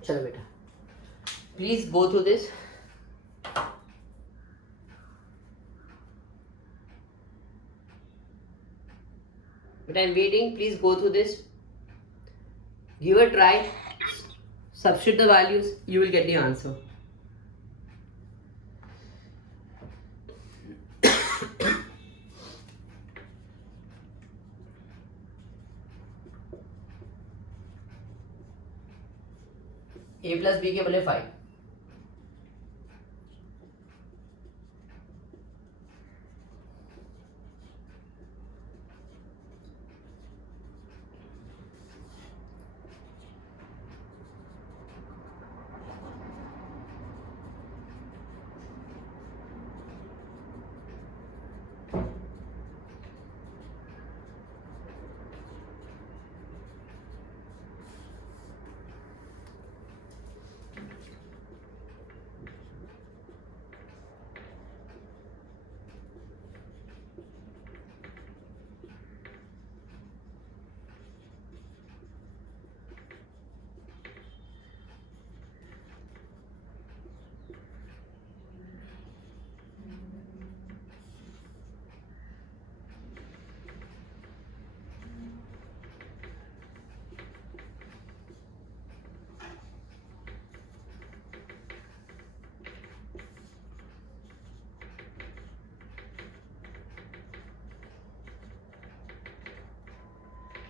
चलो बेटा please go through this. But I'm waiting. Please go through this. Give a try. Substitute the values. You will get the answer. A plus B के बदले 5.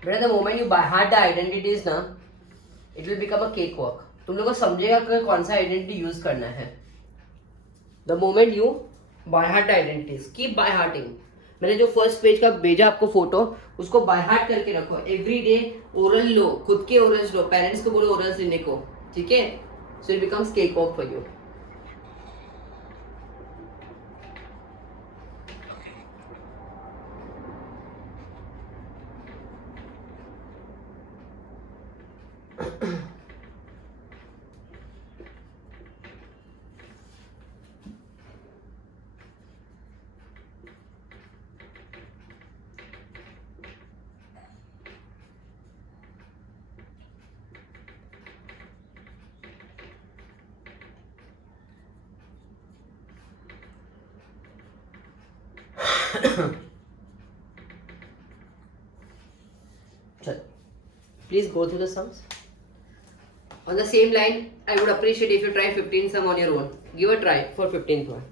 But the moment you had the identities ना, it will become a cakewalk. तुम लोगों को समझेगा कि कौन सा आइडेंटिटी यूज करना है. The moment you by heart the identities, keep by hearting. मैंने जो फर्स्ट पेज का भेजा आपको फोटो, उसको बाय हार्ट करके रखो. एवरी डे ओरल लो, खुद के ओरल्स लो, पेरेंट्स को बोलो ओरल्स लेने को, ठीक है? So it becomes cake walk for you. चल, please go through the sums. On the same line, I would appreciate if you try 15 sum on your own. Give a try for 15th one.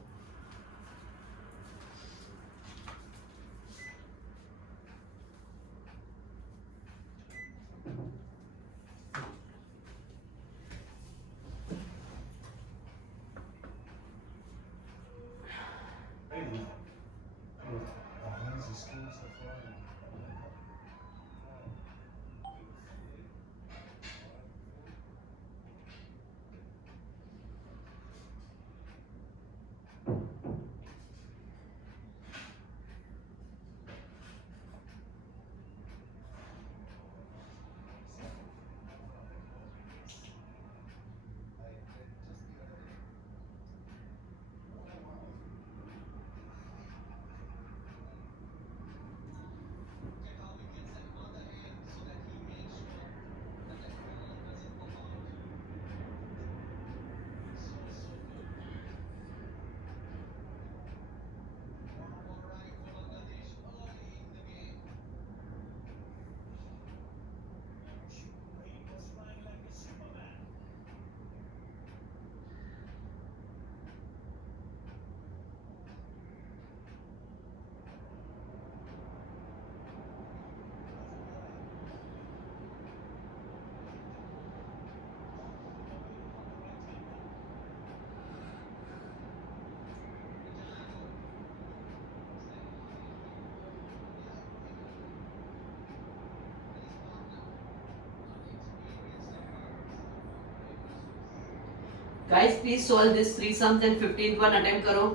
Guys, please solve this 3 sums and 15th one attempt करो.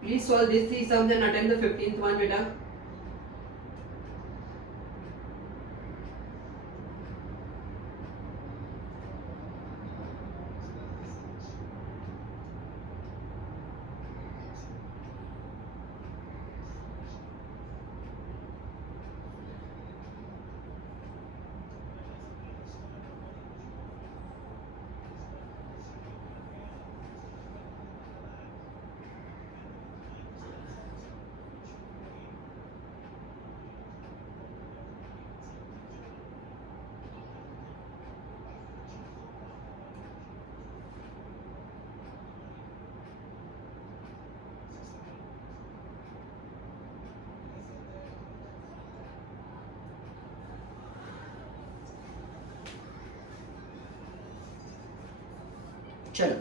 Please solve these 3 sums and attempt the 15th one, बेटा. चलो,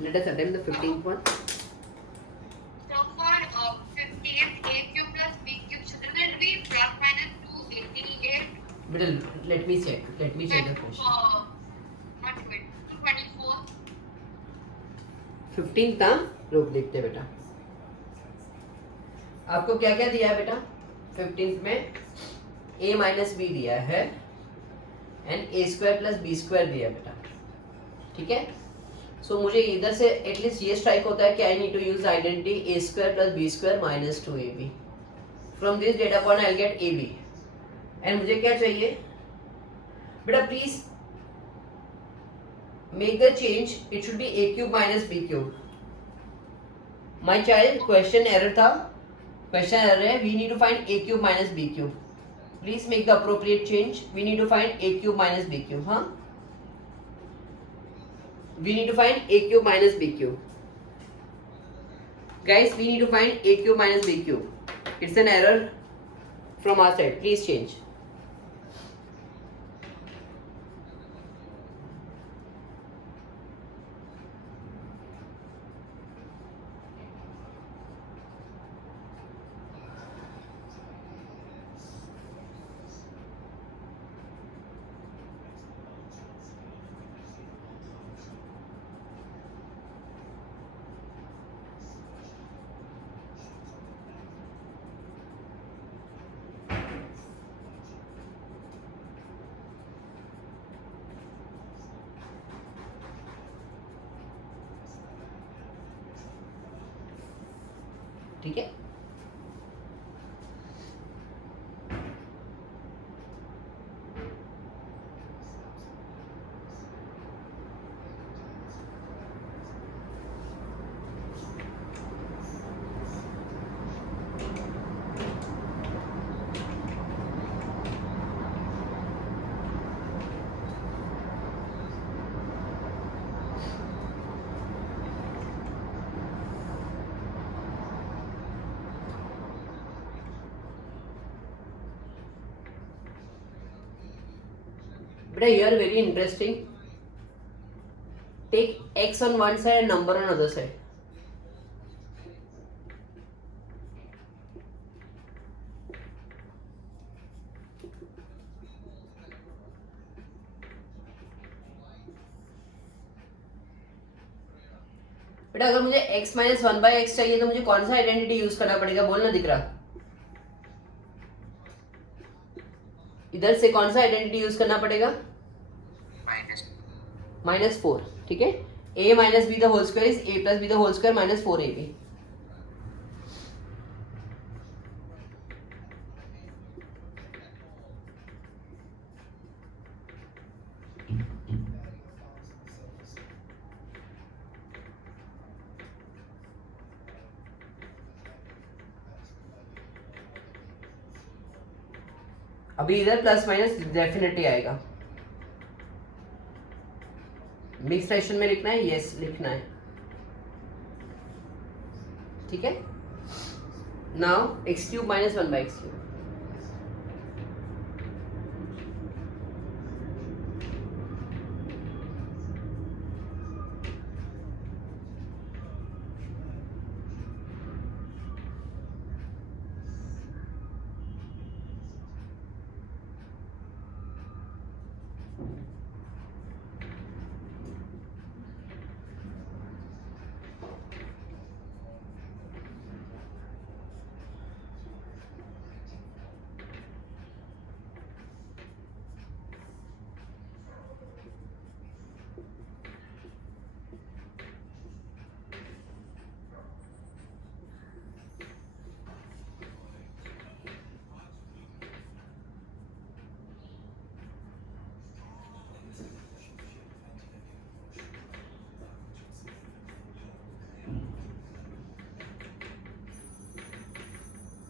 let us attempt the 15th one. So for 15th, a cube plus b cube, shouldn't it be plus minus 288? Middle, let me check the question. Not 20, 224. 15th था, रुक देखते बेटा. आपको क्या क्या दिया है बेटा? 15th में a माइनस बी दिया है and a square plus b square दिया बेटा. ठीक है. सो मुझे इधर से एटलीस्ट ये स्ट्राइक होता है कि I need to use identity a square plus b square minus 2ab. From this data point I will get ab. And मुझे क्या चाहिए बेटा? Please make the change. It should be a cube minus B cube. My child, question error था. Question error है. We need to find a cube minus b cube. Please make the appropriate change. We need to find a cube minus b cube. हाँ, we need to find a cube minus b cube. Guys, we need to find a cube minus b cube. It's an error from our side. Please change. ठीक है. But here very interesting. Take x on one side and number on other side. बेटा अगर मुझे x minus one by x चाहिए तो मुझे कौन सा आइडेंटिटी यूज करना पड़ेगा, बोलना दिख रहा। इधर से कौन सा आइडेंटिटी यूज करना पड़ेगा, -4, ठीक है। a minus B the whole square is a plus b the whole square minus 4ab। अभी इधर प्लस माइनस डेफिनेटली आएगा। मिक्स फ्रैक्शन में लिखना है, यस लिखना है, ठीक है। Now x cube minus one by x cube.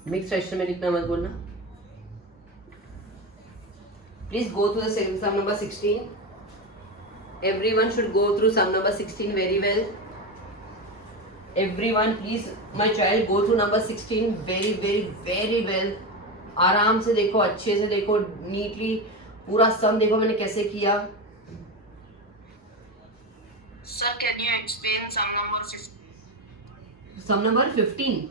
Mix fraction में लिखना मत बोलना। Please go through the sum number 16। Everyone should go through sum number 16 very well. Everyone, please, my child, go through number 16 very very very well. आराम से देखो, अच्छे से देखो, नीटली पूरा सम देखो मैंने कैसे किया। Sir, can you explain sum number 15? Sum number 15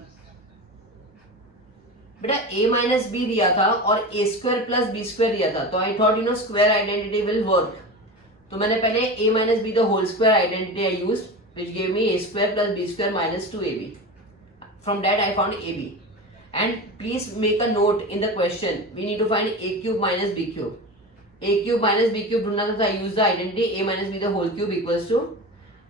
बेटा a माइनस बी दिया था और a square plus b square दिया था, तो I thought square identity will work. तो मैंने पहले a minus B the whole square identity I used which give me a square plus b square minus 2ab। From that I found ab। And please make a note in the question, we need to find a cube minus b cube. a cube minus b cube ढूंढना था, I use the identity a minus b the whole cube equals to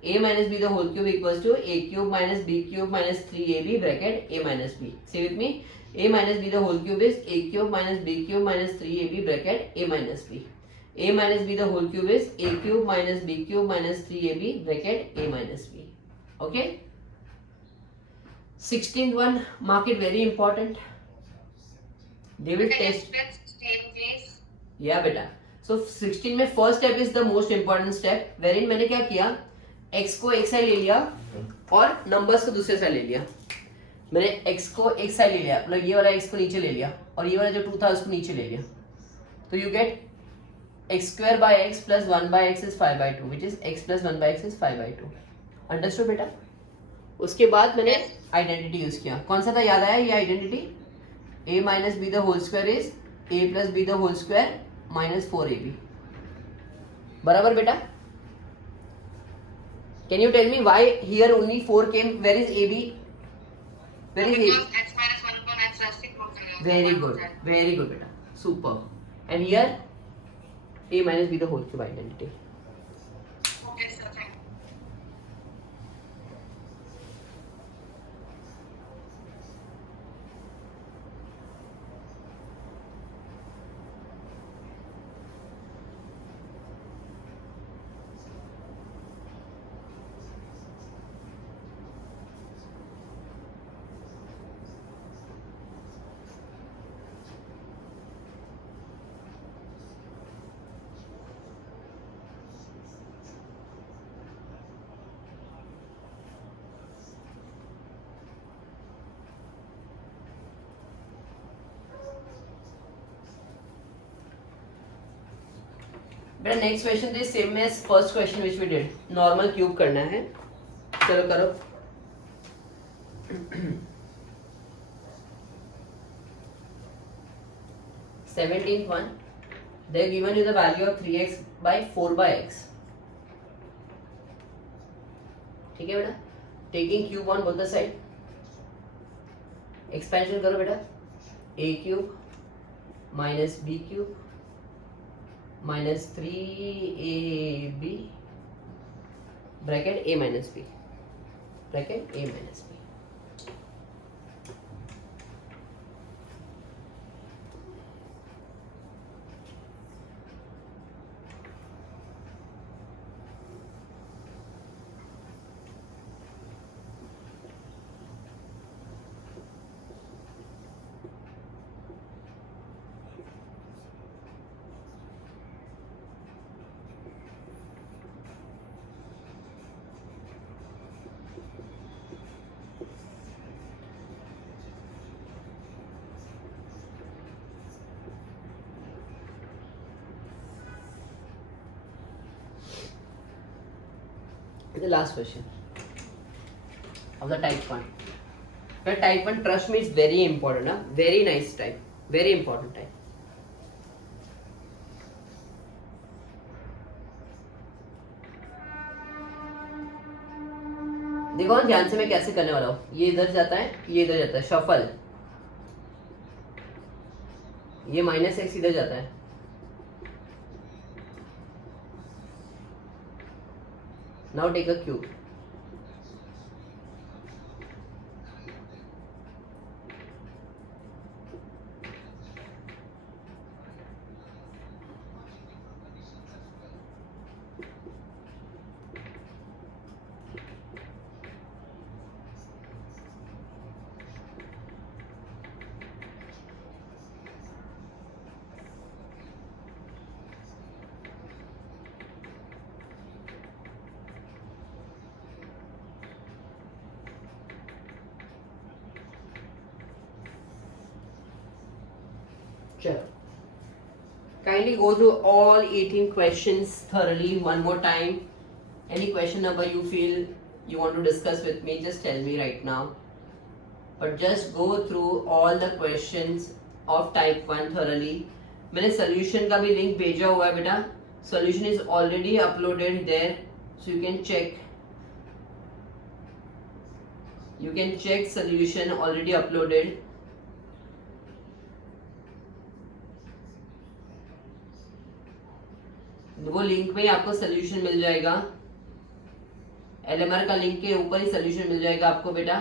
a minus b the whole cube equals to a cube minus b cube minus 3ab bracket a minus b. Say with me, a minus b the whole cube is a cube minus b cube minus 3ab bracket a minus b. a minus b the whole cube is a cube minus b cube minus 3ab bracket a minus b. Okay? 16th one, mark it very important. They will Can you test. spell 16, please? Yeah beta. So 16 में first step is the most important step, wherein मैंने क्या किया, x को एक side ले लिया और numbers को दूसरे साइड ले लिया। मैंने x को एक साइड ले लिया, मतलब ये वाला x को नीचे ले लिया और ये वाला जो 2 था उसको नीचे ले लिया। तो you get x square by x plus 1 by x is 5 by 2 which is x plus 1 by x is 5 by 2। Understood बेटा? उसके बाद मैंने आइडेंटिटी यूज किया, कौन सा था याद आया ये identity, a minus B the whole square is a plus b the whole square minus 4ab। बराबर बेटा? Can you tell me why here only 4 came? Where is AB? Where is Because AB? x minus 1 upon x reciprocal. Very good, very good, beta. Super. And here, A minus B the whole cube identity. Okay, sir. Thank you. बेटा next question तो same as first question which we did, normal cube करना है. चलो करो. 17th one, they have given you the value of 3x by 4 by x. ठीक है बेटा, taking cube on both the side, expansion करो बेटा. a cube minus b cube minus 3ab bracket a minus b, bracket a minus b. The last question of the type 1. But type 1, trust me, it's very important. Huh? Very nice type. Very important type. देखो ध्यान से मैं कैसे करने वाला हूँ. ये इधर जाता है, ये इधर जाता है, शफल. ये माइनस एक्स इधर जाता है. Now take a cube. Kindly go through all 18 questions thoroughly one more time. Any question number you feel you want to discuss with me, just tell me right now. But just go through all the questions of type 1 thoroughly. मैंने solution का भी link भेजा हुआ है बेटा. Solution is already uploaded there, so you can check. You can check solution already uploaded. वो link में ही आपको सोल्यूशन मिल जाएगा. LMR का लिंक के ऊपर ही सोल्यूशन मिल जाएगा आपको बेटा.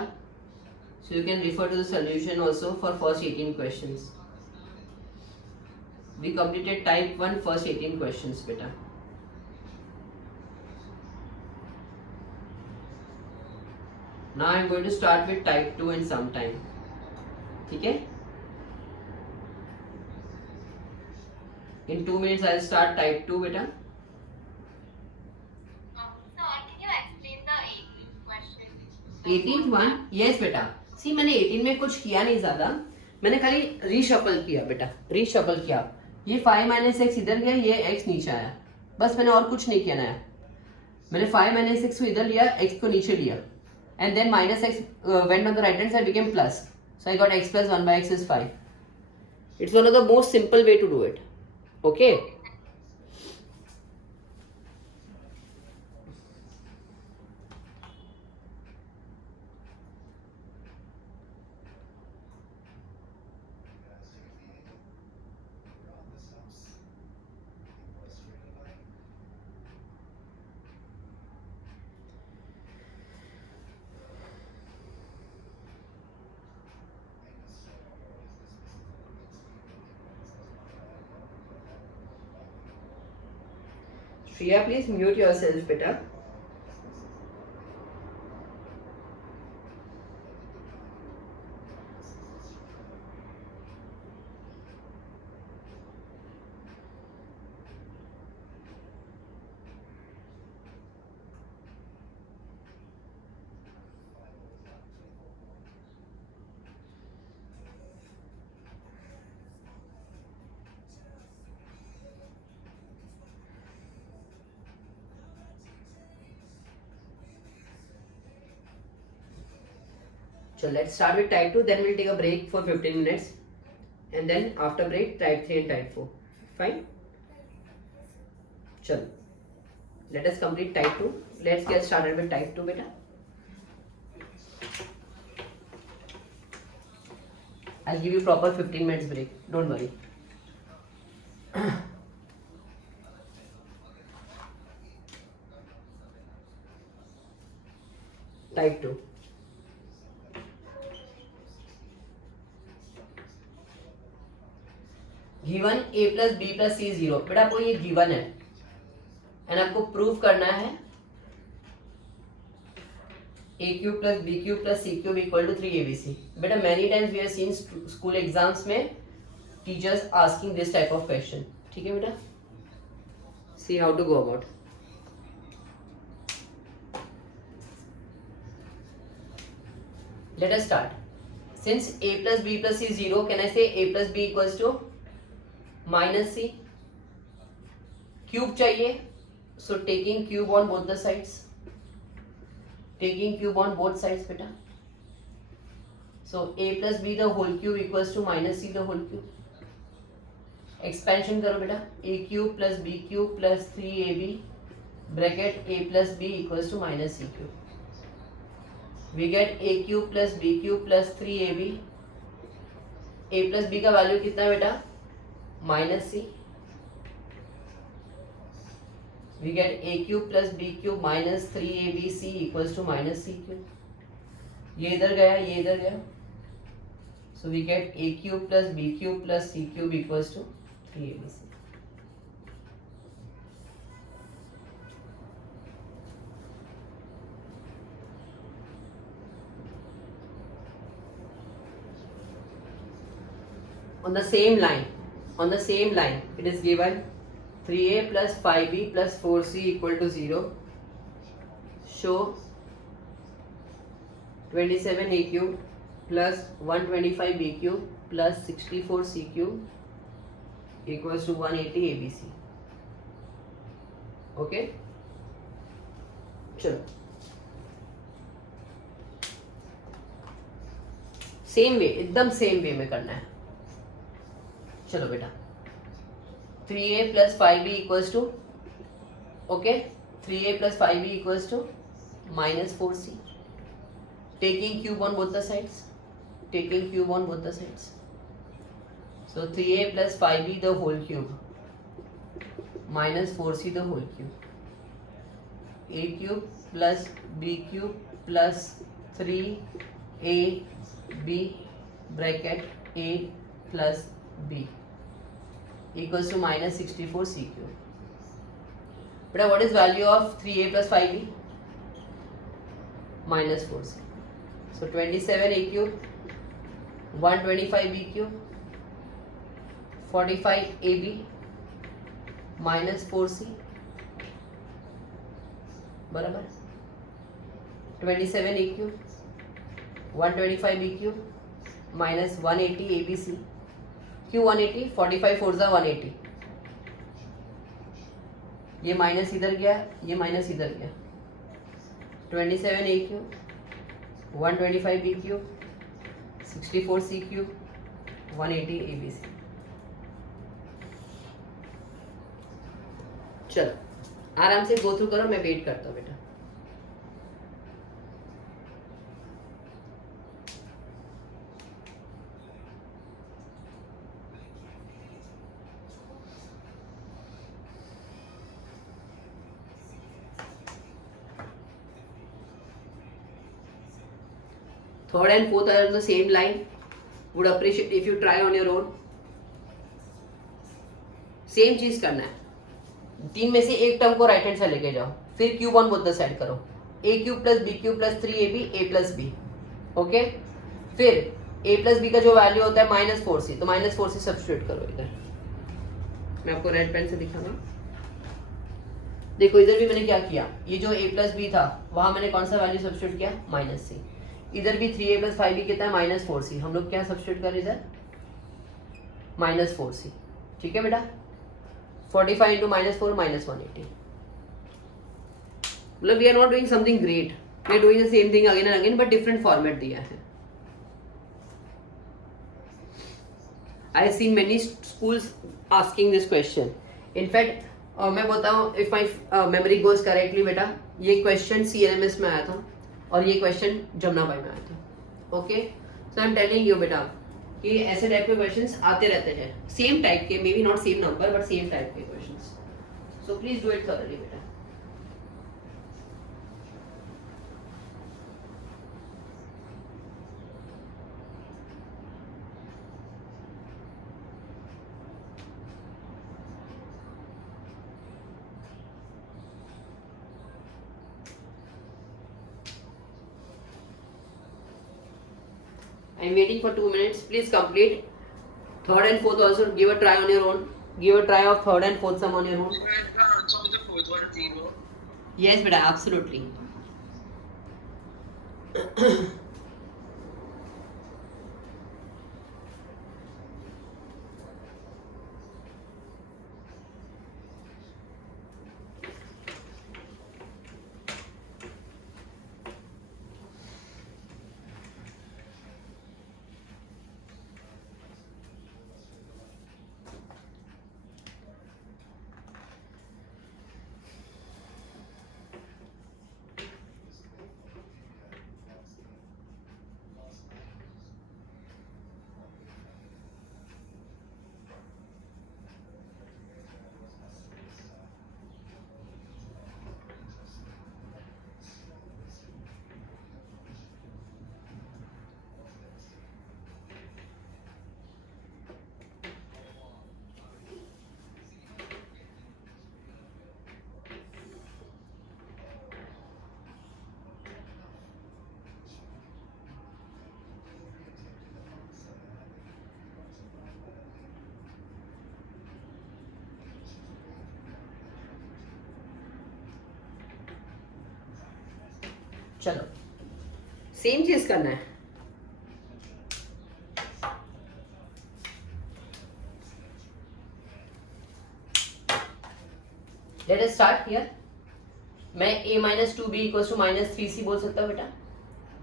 So you can refer to the solution also for first 18 questions. We completed type 1 first 18 questions बेटा. Now I am going to start with type 2 in some time. ठीक है, in 2 minutes I'll start type 2 beta. Sir, can you explain the 18th question? 18th one, yes बेटा. सी मैंने 18 में कुछ किया नहीं ज्यादा, मैंने खाली रीशफल किया बेटा. रीशफल किया, ये 5 माइनस एक्स इधर गया, ये एक्स नीचे आया. बस मैंने और कुछ नहीं किया नया. मैंने 5 माइनस एक्स को इधर लिया, एक्स को नीचे लिया, and then minus x went on the right hand side, became plus. So I got x plus 1 by x is 5. It's one of the most simple way to do it. Okay. Shreya, please mute yourself, beta. So let's start with type 2, then we'll take a break for 15 minutes, and then after break type 3 and type 4. Fine. Chalo, let us complete type 2. Let's get started with type 2 beta. I'll give you proper 15 minutes break, don't worry. Type 2. Given a plus b plus c 0. बेटा आपको ये given है and आपको prove करना है a cube plus b cube plus c cube equal to 3abc. बेटा many times we have seen school exams में teachers asking this type of question. ठीक है बेटा, see how to go about. Let us start. Since a plus b plus c is 0, can I say a plus b equals to minus c? Cube चाहिए, so taking cube on both the sides. Taking cube on both sides, बेटा. So a plus b the whole cube equals to minus c the whole cube. Expansion करो बेटा. a cube plus b cube plus 3ab bracket a plus b equals to minus c cube. We get a cube plus b cube plus 3ab. a plus b का value कितना है बेटा? Minus c. We get a cube plus b cube minus 3abc equals to minus c cube. ये इधर गया, ये इधर गया. So we get a cube plus b cube plus c cube equals to 3abc. On the same line, it is given 3a plus 5b plus 4c equal to 0. Show 27a cube plus 125b cube plus 64c cube equals to 180 abc. Okay? चलो, same way, एकदम same way में करना है. चलो बेटा, 3a plus 5b equals to, okay, 3a plus 5b equals to minus 4c. Taking cube on both the sides. Taking cube on both the sides. So 3a plus 5b the whole cube minus 4c the whole cube. a cube plus b cube plus 3ab bracket a plus b equals to minus 64c cube. But what is value of 3a plus 5b? Minus 4c. So 27a cube, 125b cube, 45ab minus 4c बराबर 27a cube, 125b cube minus 180 abc. Q 180, 45 4 जा 180. ये minus इधर गया, ये minus इधर गया. 27a cube, 125b cube, 64c cube, 180 abc. चलो आराम से गो थ्रू करो, मैं वेट करता हूँ बेटा. Third and fourth are on the same line. Would appreciate if you try on your own. Same चीज करना है. तीन में से एक टर्म को राइट हैंड साइड लेके जाओ, फिर cube on both the side करो. a cube plus b cube plus 3ab a plus b. Okay, फिर a प्लस बी का जो वैल्यू होता है माइनस 4c, तो माइनस 4c सब्स्टिट्यूट करो इधर. मैं आपको रेड पेन से दिखाऊंगा. देखो इधर भी मैंने क्या किया, ये जो a प्लस बी था वहां मैंने कौन सा वैल्यू सब्स्टिट्यूट किया? माइनस सी. इधर भी 3a प्लस 5b कितना है? Minus 4c. हम लोग क्या सब्स्टिट्यूट कर इधर? Minus 4c. ठीक है बेटा. 45 इंटू माइनस 4 माइनस 180. मतलब we are not doing something great, we are doing the same thing again and again but different format दिया है. I see many schools asking this question. In fact, मैं बोलता हूँ if my memory goes correctly बेटा, ये question CLMS में आया था और ये question जमुना भाई में आया था. Okay, so I'm telling you बेटा कि ऐसे टाइप के questions आते रहते हैं. Same type के, maybe not same number but same type के questions. So please do it thoroughly बेटा. I'm waiting for 2 minutes. Please complete. Third and fourth also give a try on your own. Give a try of third and fourth sum on your own. Answer with the fourth one 0. Yes, beta, absolutely. चलो same चीज करना है. Let us start here. मैं a minus 2b equals to minus 3c बोल सकता हूँ बेटा.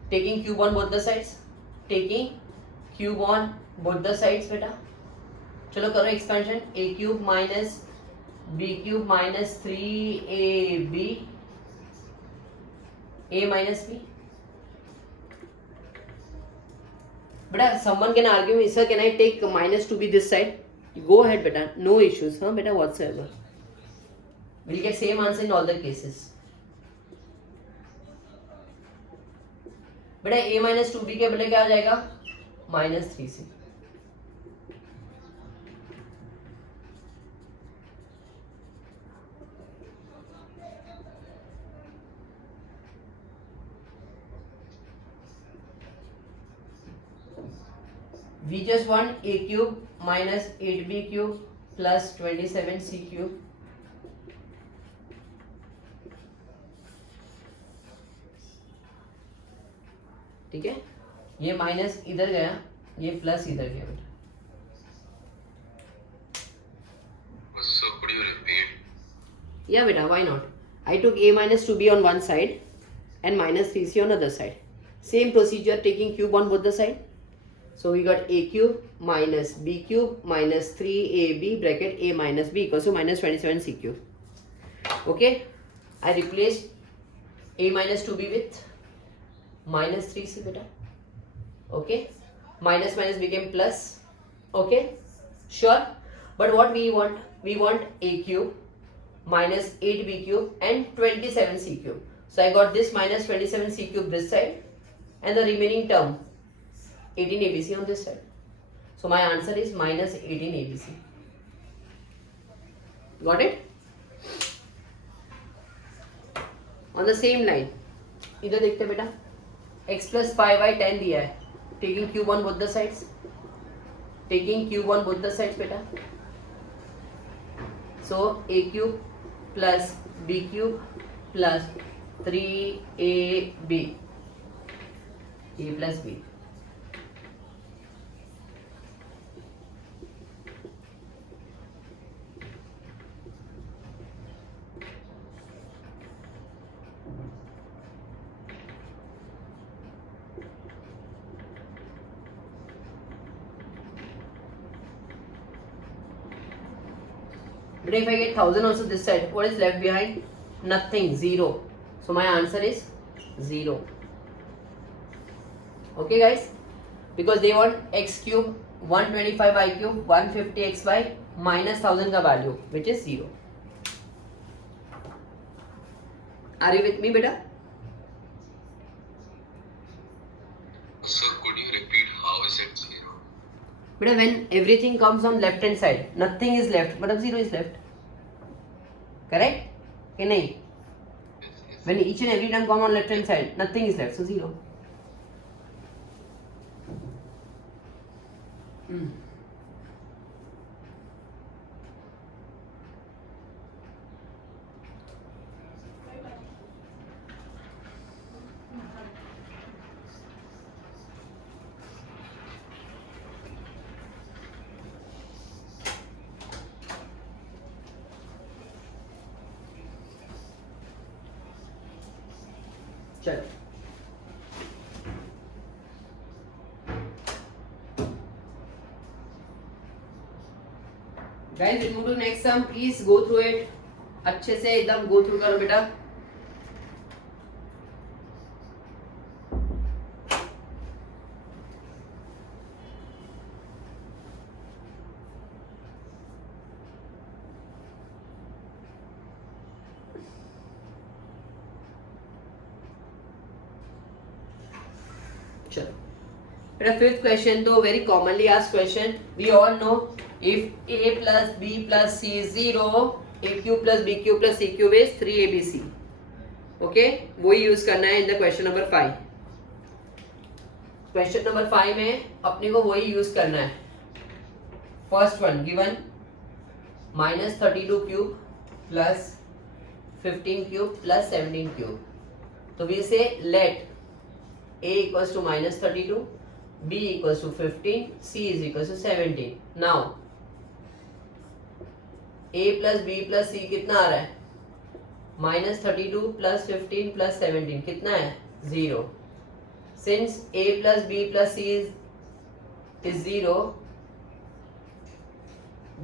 Taking cube on both the sides. Taking cube on both the sides बेटा. चलो करो expansion. a cube minus b cube minus 3ab a minus b. Beta, someone can argue me, sir, can I take minus 2b this side? Go ahead, beta. No issues, huh, beta, whatsoever. We'll get same answer in all the cases. Beta, a minus 2b के बदले क्या आ जाएगा? Minus 3c. We just want a cube minus 8b cube plus 27c cube. ठीक है, ये minus इधर गया, ये प्लस इधर गया बेटा. So could you repeat? Yeah beta, why not? I took a minus 2b on one side and minus 3c on other side. Same procedure, taking cube on both the side. So we got a cube minus b cube minus 3ab bracket a minus b equals to minus 27c cube. Okay, I replaced a minus 2b with minus 3c beta. Okay, minus minus became plus. Okay, sure. But what we want a cube minus 8b cube and 27c cube. So I got this minus 27c cube this side and the remaining term 18 ABC on this side. So my answer is minus 18 ABC. Got it? On the same line, इधर देखते बेटा, x plus 5y10 दिया है. Taking cube on both the sides. Taking cube on both the sides बेटा. So a cube plus b cube plus 3ab. A plus b. But if I get 1000 also this side, what is left behind? Nothing, 0. So my answer is 0. Okay guys, because they want x cube 125 y cube 150 x y minus 1000 का value which is 0. Are you with me beta? Sir, could you repeat how is it 0? Beta, when everything comes on left hand side, nothing is left, but 0 is left. Correct? कि नहीं? When each and every term come on left hand side, nothing is left, so 0. चलो guys, we'll move to next sum. Please go through it. अच्छे से एकदम go through करो बेटा. चलो बेटा, फिफ्थ क्वेश्चन तो very commonly asked question. We all know if a plus b plus c is 0, a cube plus b cube plus c cube is 3abc. Okay, वही use करना है इन the question number 5. Question number 5 में अपने को वही use करना है. First one given -32 cube plus 15 cube plus 17 cube. तो वी से late a equals to -32, b equals to 15, c is equals to 17. Now a plus b plus c कितना आ रहा है? -32 plus 15 plus 17 कितना है? 0. Since a plus b plus c is 0,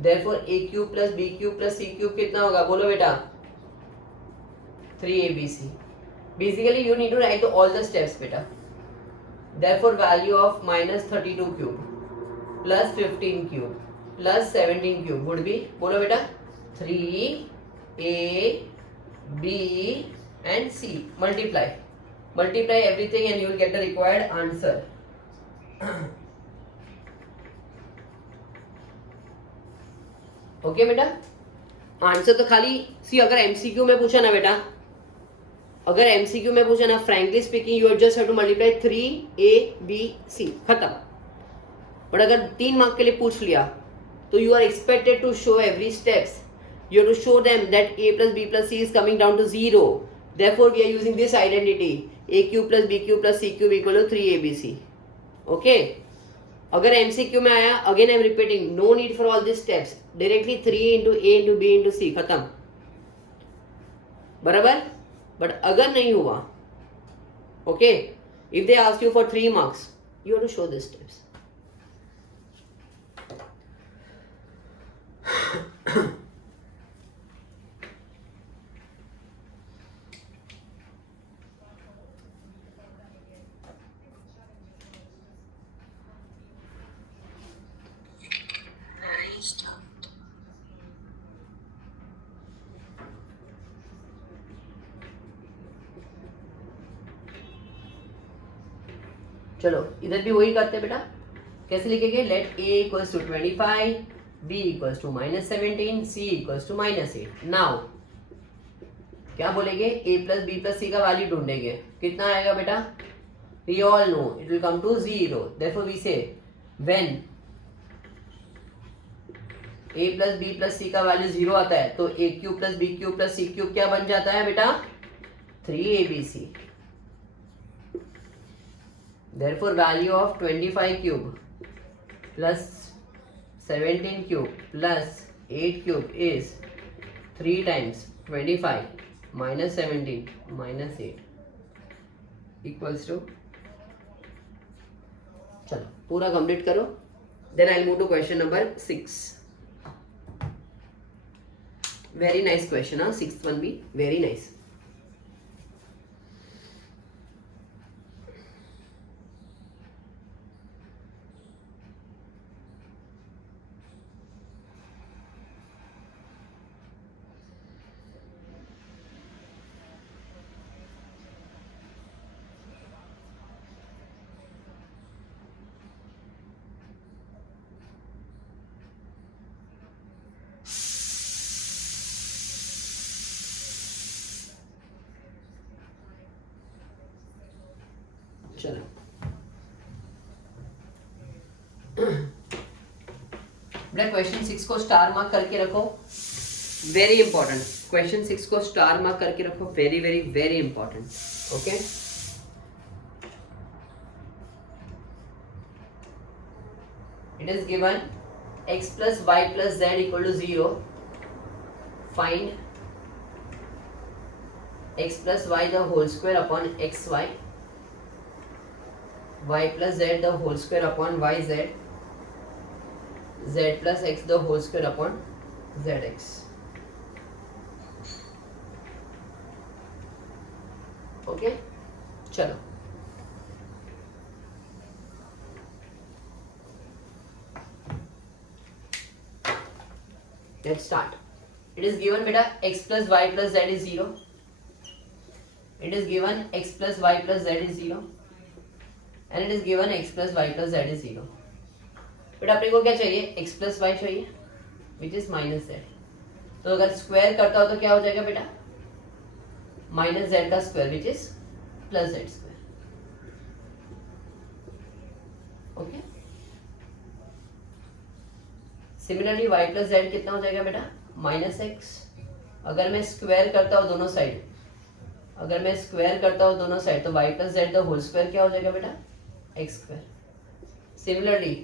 therefore a cube plus b cube plus c cube कितना होगा? बोलो बेटा. 3abc. Basically you need to write all the steps बेटा. Therefore value of -32 cube plus 15 cube plus 17 cube would be, बोलो बेटा, 3a b and c. Multiply everything and you will get the required answer. Okay बेटा, answer तो खाली सी. अगर MCQ में पूछा ना बेटा, अगर एमसीक्यू में पूछा ना, frankly speaking you just have to multiply 3abc, खत्म. बट अगर 3 मार्क के लिए पूछ लिया तो you are expected to show every steps. You have to show them that a plus b plus c is coming down to 0. Therefore, we are using this identity. A cube plus b cube plus c cube equal to 3abc. Okay? अगर MCQ में आया, again I am repeating, no need for all these steps. Directly 3 into a into b into c, खत्म. बराबर? But अगर नहीं हुआ, okay? If they ask you for 3 marks, you have to show these steps. चलो इधर भी वही करते बेटा. कैसे लिखेंगे? Let a equals to 25, b equals to -17, c equals to -8. Now क्या बोलेंगे? a plus b plus c का वैल्यू ढूंढेंगे. कितना आएगा बेटा? We all know it will come to 0. Therefore we say when a plus b plus c का वैल्यू 0 आता है तो a cube plus b cube plus c cube क्या बन जाता है बेटा? 3abc. Therefore value of 25 cube plus 17 cube plus 8 cube is 3 times 25 minus 17 minus 8 equals to, चलो पूरा कंप्लीट करो. Then I'll move to question number 6. Very nice question, huh? Sixth one be very nice. चलो बेटा question 6 को star mark करके रखो. Very important. Question 6 को star mark करके रखो. Very very very important. Okay. It is given x plus y plus z equal to 0. Find x plus y the whole square upon xy, y plus z the whole square upon yz, z plus x the whole square upon zx. Okay, चलो let's start. It is given beta x plus y plus z is 0. It is given x plus y plus z is 0. And it is given x plus y plus z is 0. बेटा अपने को क्या चाहिए? x plus y चाहिए which is minus z. तो अगर square करता हो तो क्या हो जाएगा बेटा? माइनस z का square which is plus z square. Okay. Similarly y plus z कितना हो जाएगा बेटा? Minus x. अगर मैं स्क्वायर करता हूँ दोनों साइड, अगर मैं स्क्वायर करता हूँ दोनों साइड तो y plus z the whole square क्या हो जाएगा बेटा? x square. Similarly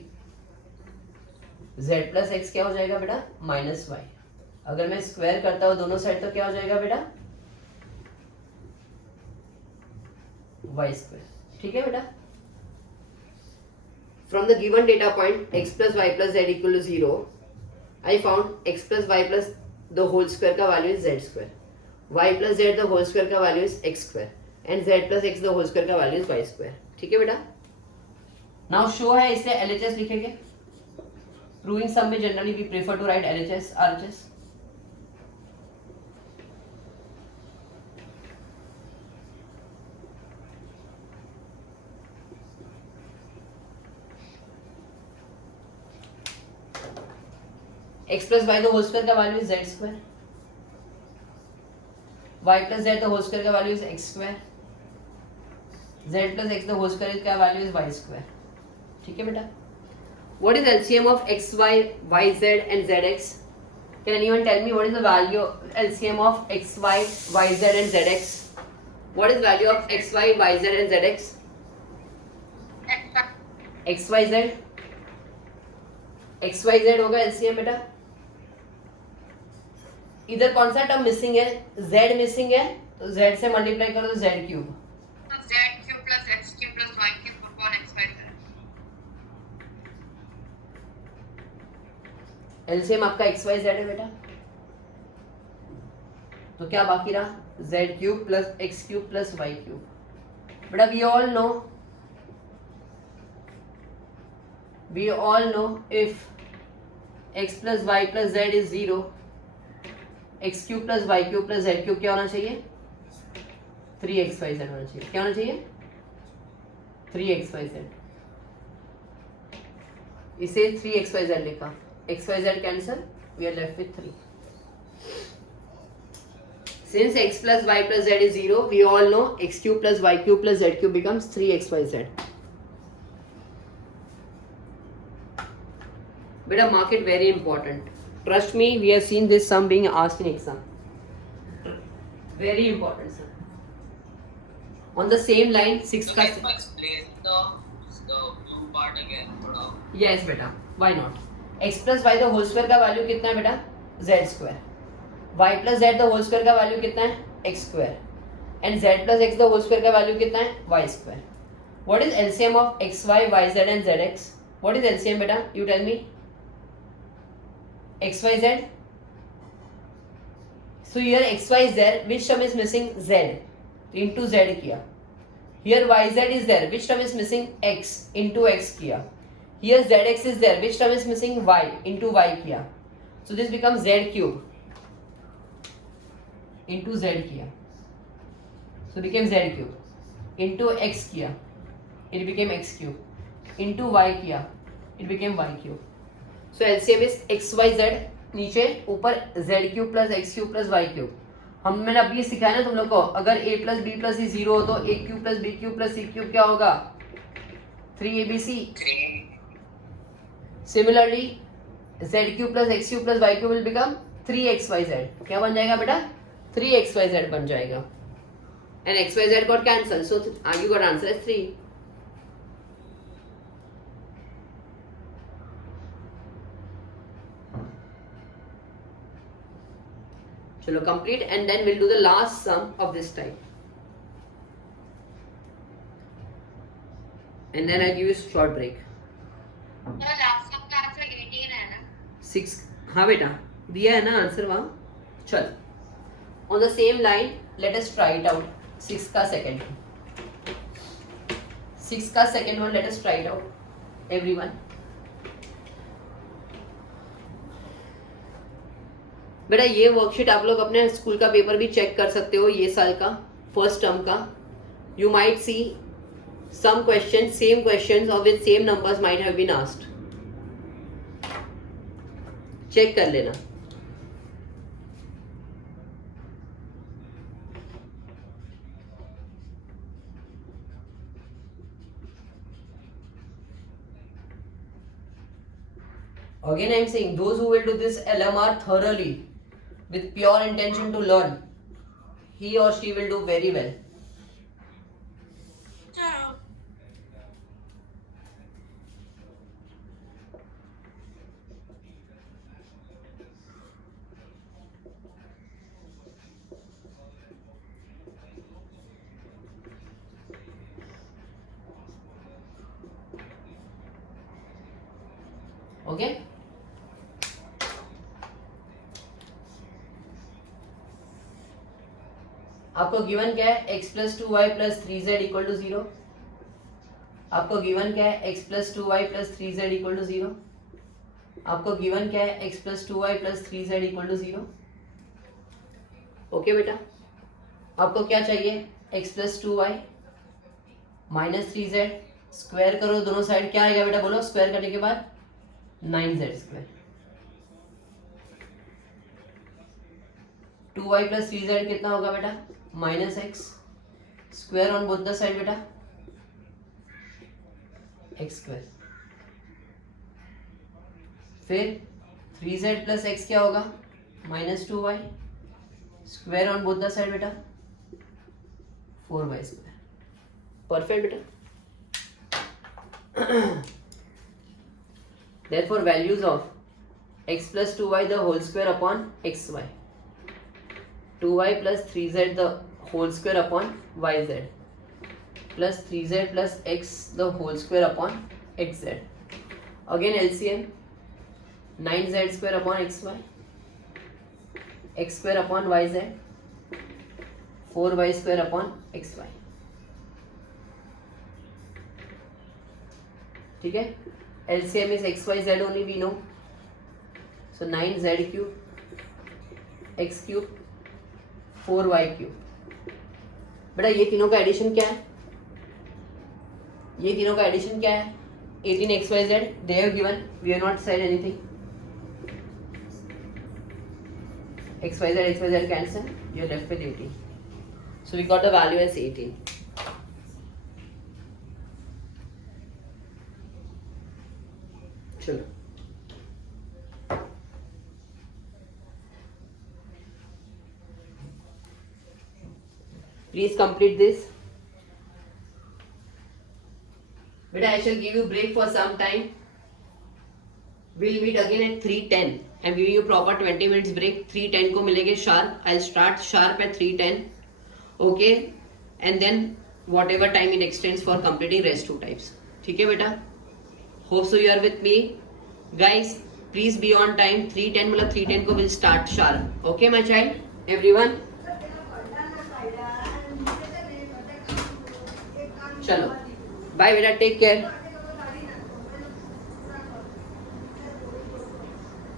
z plus x क्या हो जाएगा बेटा? Minus y. अगर मैं स्क्वायर करता हूँ दोनों साइड तो क्या हो जाएगा बेटा? Y square. ठीक है बेटा. From the given data point x plus y plus z equal to 0, I found x plus y plus the whole square का value is z square, y plus z the whole square का value is x square and z plus x the whole square का value is y square. ठीक है बेटा. Now show है इसे LHS लिखेंगे. Proving sum में generally we prefer to write LHS RHS. x plus y the whole square का value is z square, y plus z the whole square का value is x square, z plus x the whole square का value is y square. ठीक है बेटा. What is LCM of xy, yz and zx? Can anyone tell me what is the value LCM of xy, yz and zx? What is value of xy, yz and zx? xyz xyz होगा LCM बेटा. इधर कौन सा term missing है? z missing है तो z से multiply करो तो z cube. z cube plus x cube plus y cube upon x y z. LCM आपका एक्स वाई जेड है बेटा. तो क्या बाकी रहा? Z cube plus x cube plus y cube. बेटा we all know if x plus y plus z is 0, x cube plus y cube plus z cube क्या होना चाहिए? 3xyz होना चाहिए. क्या होना चाहिए? 3xyz. इसे 3xyz लिखा. xyz cancel, we are left with 3. Since x plus y plus z is 0, we all know x cube plus y cube plus z cube becomes 3xyz. Beta, mark it very important. Trust me, we have seen this sum being asked in exam. Very important sum. On the same line, 6 Can का. you explain the blue part again? थोड़ा. Yes बेटा, why not? x plus y the whole square का value कितना है बेटा? z square. y plus z the whole square का value कितना है? x square. And z plus x the whole square का वैल्यू कितना है? y square. What is LCM of xy, yz and zx? What is LCM बेटा? You tell me. xyz So here xy is there, which term is missing? Z. Into z किया. Here yz is there, which term is missing? X. Into x किया. Here zx is there, which term is missing? Y. Into y किया. So this becomes z cube. Into z किया. So became z cube. Into x किया. It became x cube. Into y किया. It became y cube. So LCM is x y z. नीचे ऊपर z cube plus x cube plus y cube. मैंने अभी सिखाया ना तुम लोग को, अगर a plus b plus c 0 हो तो a cube plus b cube plus c cube क्या होगा? 3abc. Similarly z cube plus x cube plus y cube will become 3xyz. क्या बन जाएगा बेटा? 3xyz बन जाएगा. And xyz got cancelled, so you got answer as 3. चलो complete, and then we'll do the last sum of this type, and then I'll give you a short break. तो last सम का answer 18 है ना? 6. हाँ बेटा दिया है ना आंसर वहाँ. चल on the same line let us try it out. 6 का second one let us try it out everyone. बेटा ये वर्कशीट आप लोग अपने स्कूल का पेपर भी चेक कर सकते हो, ये साल का फर्स्ट टर्म का. You might see some question, same questions और with same numbers might have been asked. Check कर लेना. Again I am saying those who will do this LMR thoroughly with pure intention to learn, he or she will do very well. Ciao. Okay? आपको given क्या है? x plus 2y plus 3z equal to 0. आपको given क्या है? x plus 2y plus 3z equal to 0. आपको given क्या है? x plus 2y plus 3z equal to 0. Okay बेटा, आपको क्या चाहिए? x plus 2y minus 3z. Square करो दोनों साइड, क्या आएगा बेटा? बोलो. स्क्वायर करने के बाद 9z square. 2y plus 3z कितना होगा बेटा? Minus x. Square on both the side बेटा, x स्क्वायर. फिर 3z प्लस x क्या होगा? Minus 2y. Square on both the side बेटा, 4y स्क्वायर. परफेक्ट बेटा. Therefore values of x plus 2y the whole square upon xy, 2y plus 3z the whole square upon yz, plus 3z plus x the whole square upon xz. Again LCM, 9z square upon xy, x square upon yz, 4y square upon xy. ठीक है. LCM is x y z only we know, so 9z cube, x cube, 4y cube. बेटा ये तीनों का addition क्या है? ये तीनों का एडिशन क्या है? 18xyz. they have given, we have not said anything. xyz cancel, you are left with 18. So we got the value as 18. चलो please complete this. Beta, I shall give you break for some time. We'll meet again at 3:10. I'm giving you proper 20 minutes break. 3:10 को मिलेंगे sharp. I'll start sharp at 3:10. Okay, and then whatever time it extends for completing rest two types. ठीक है बेटा? Hope so you are with me, guys. Please be on time. 3:10 मतलब 3:10 को will start sharp. Okay my child. Everyone? चलो bye बेटा, take care.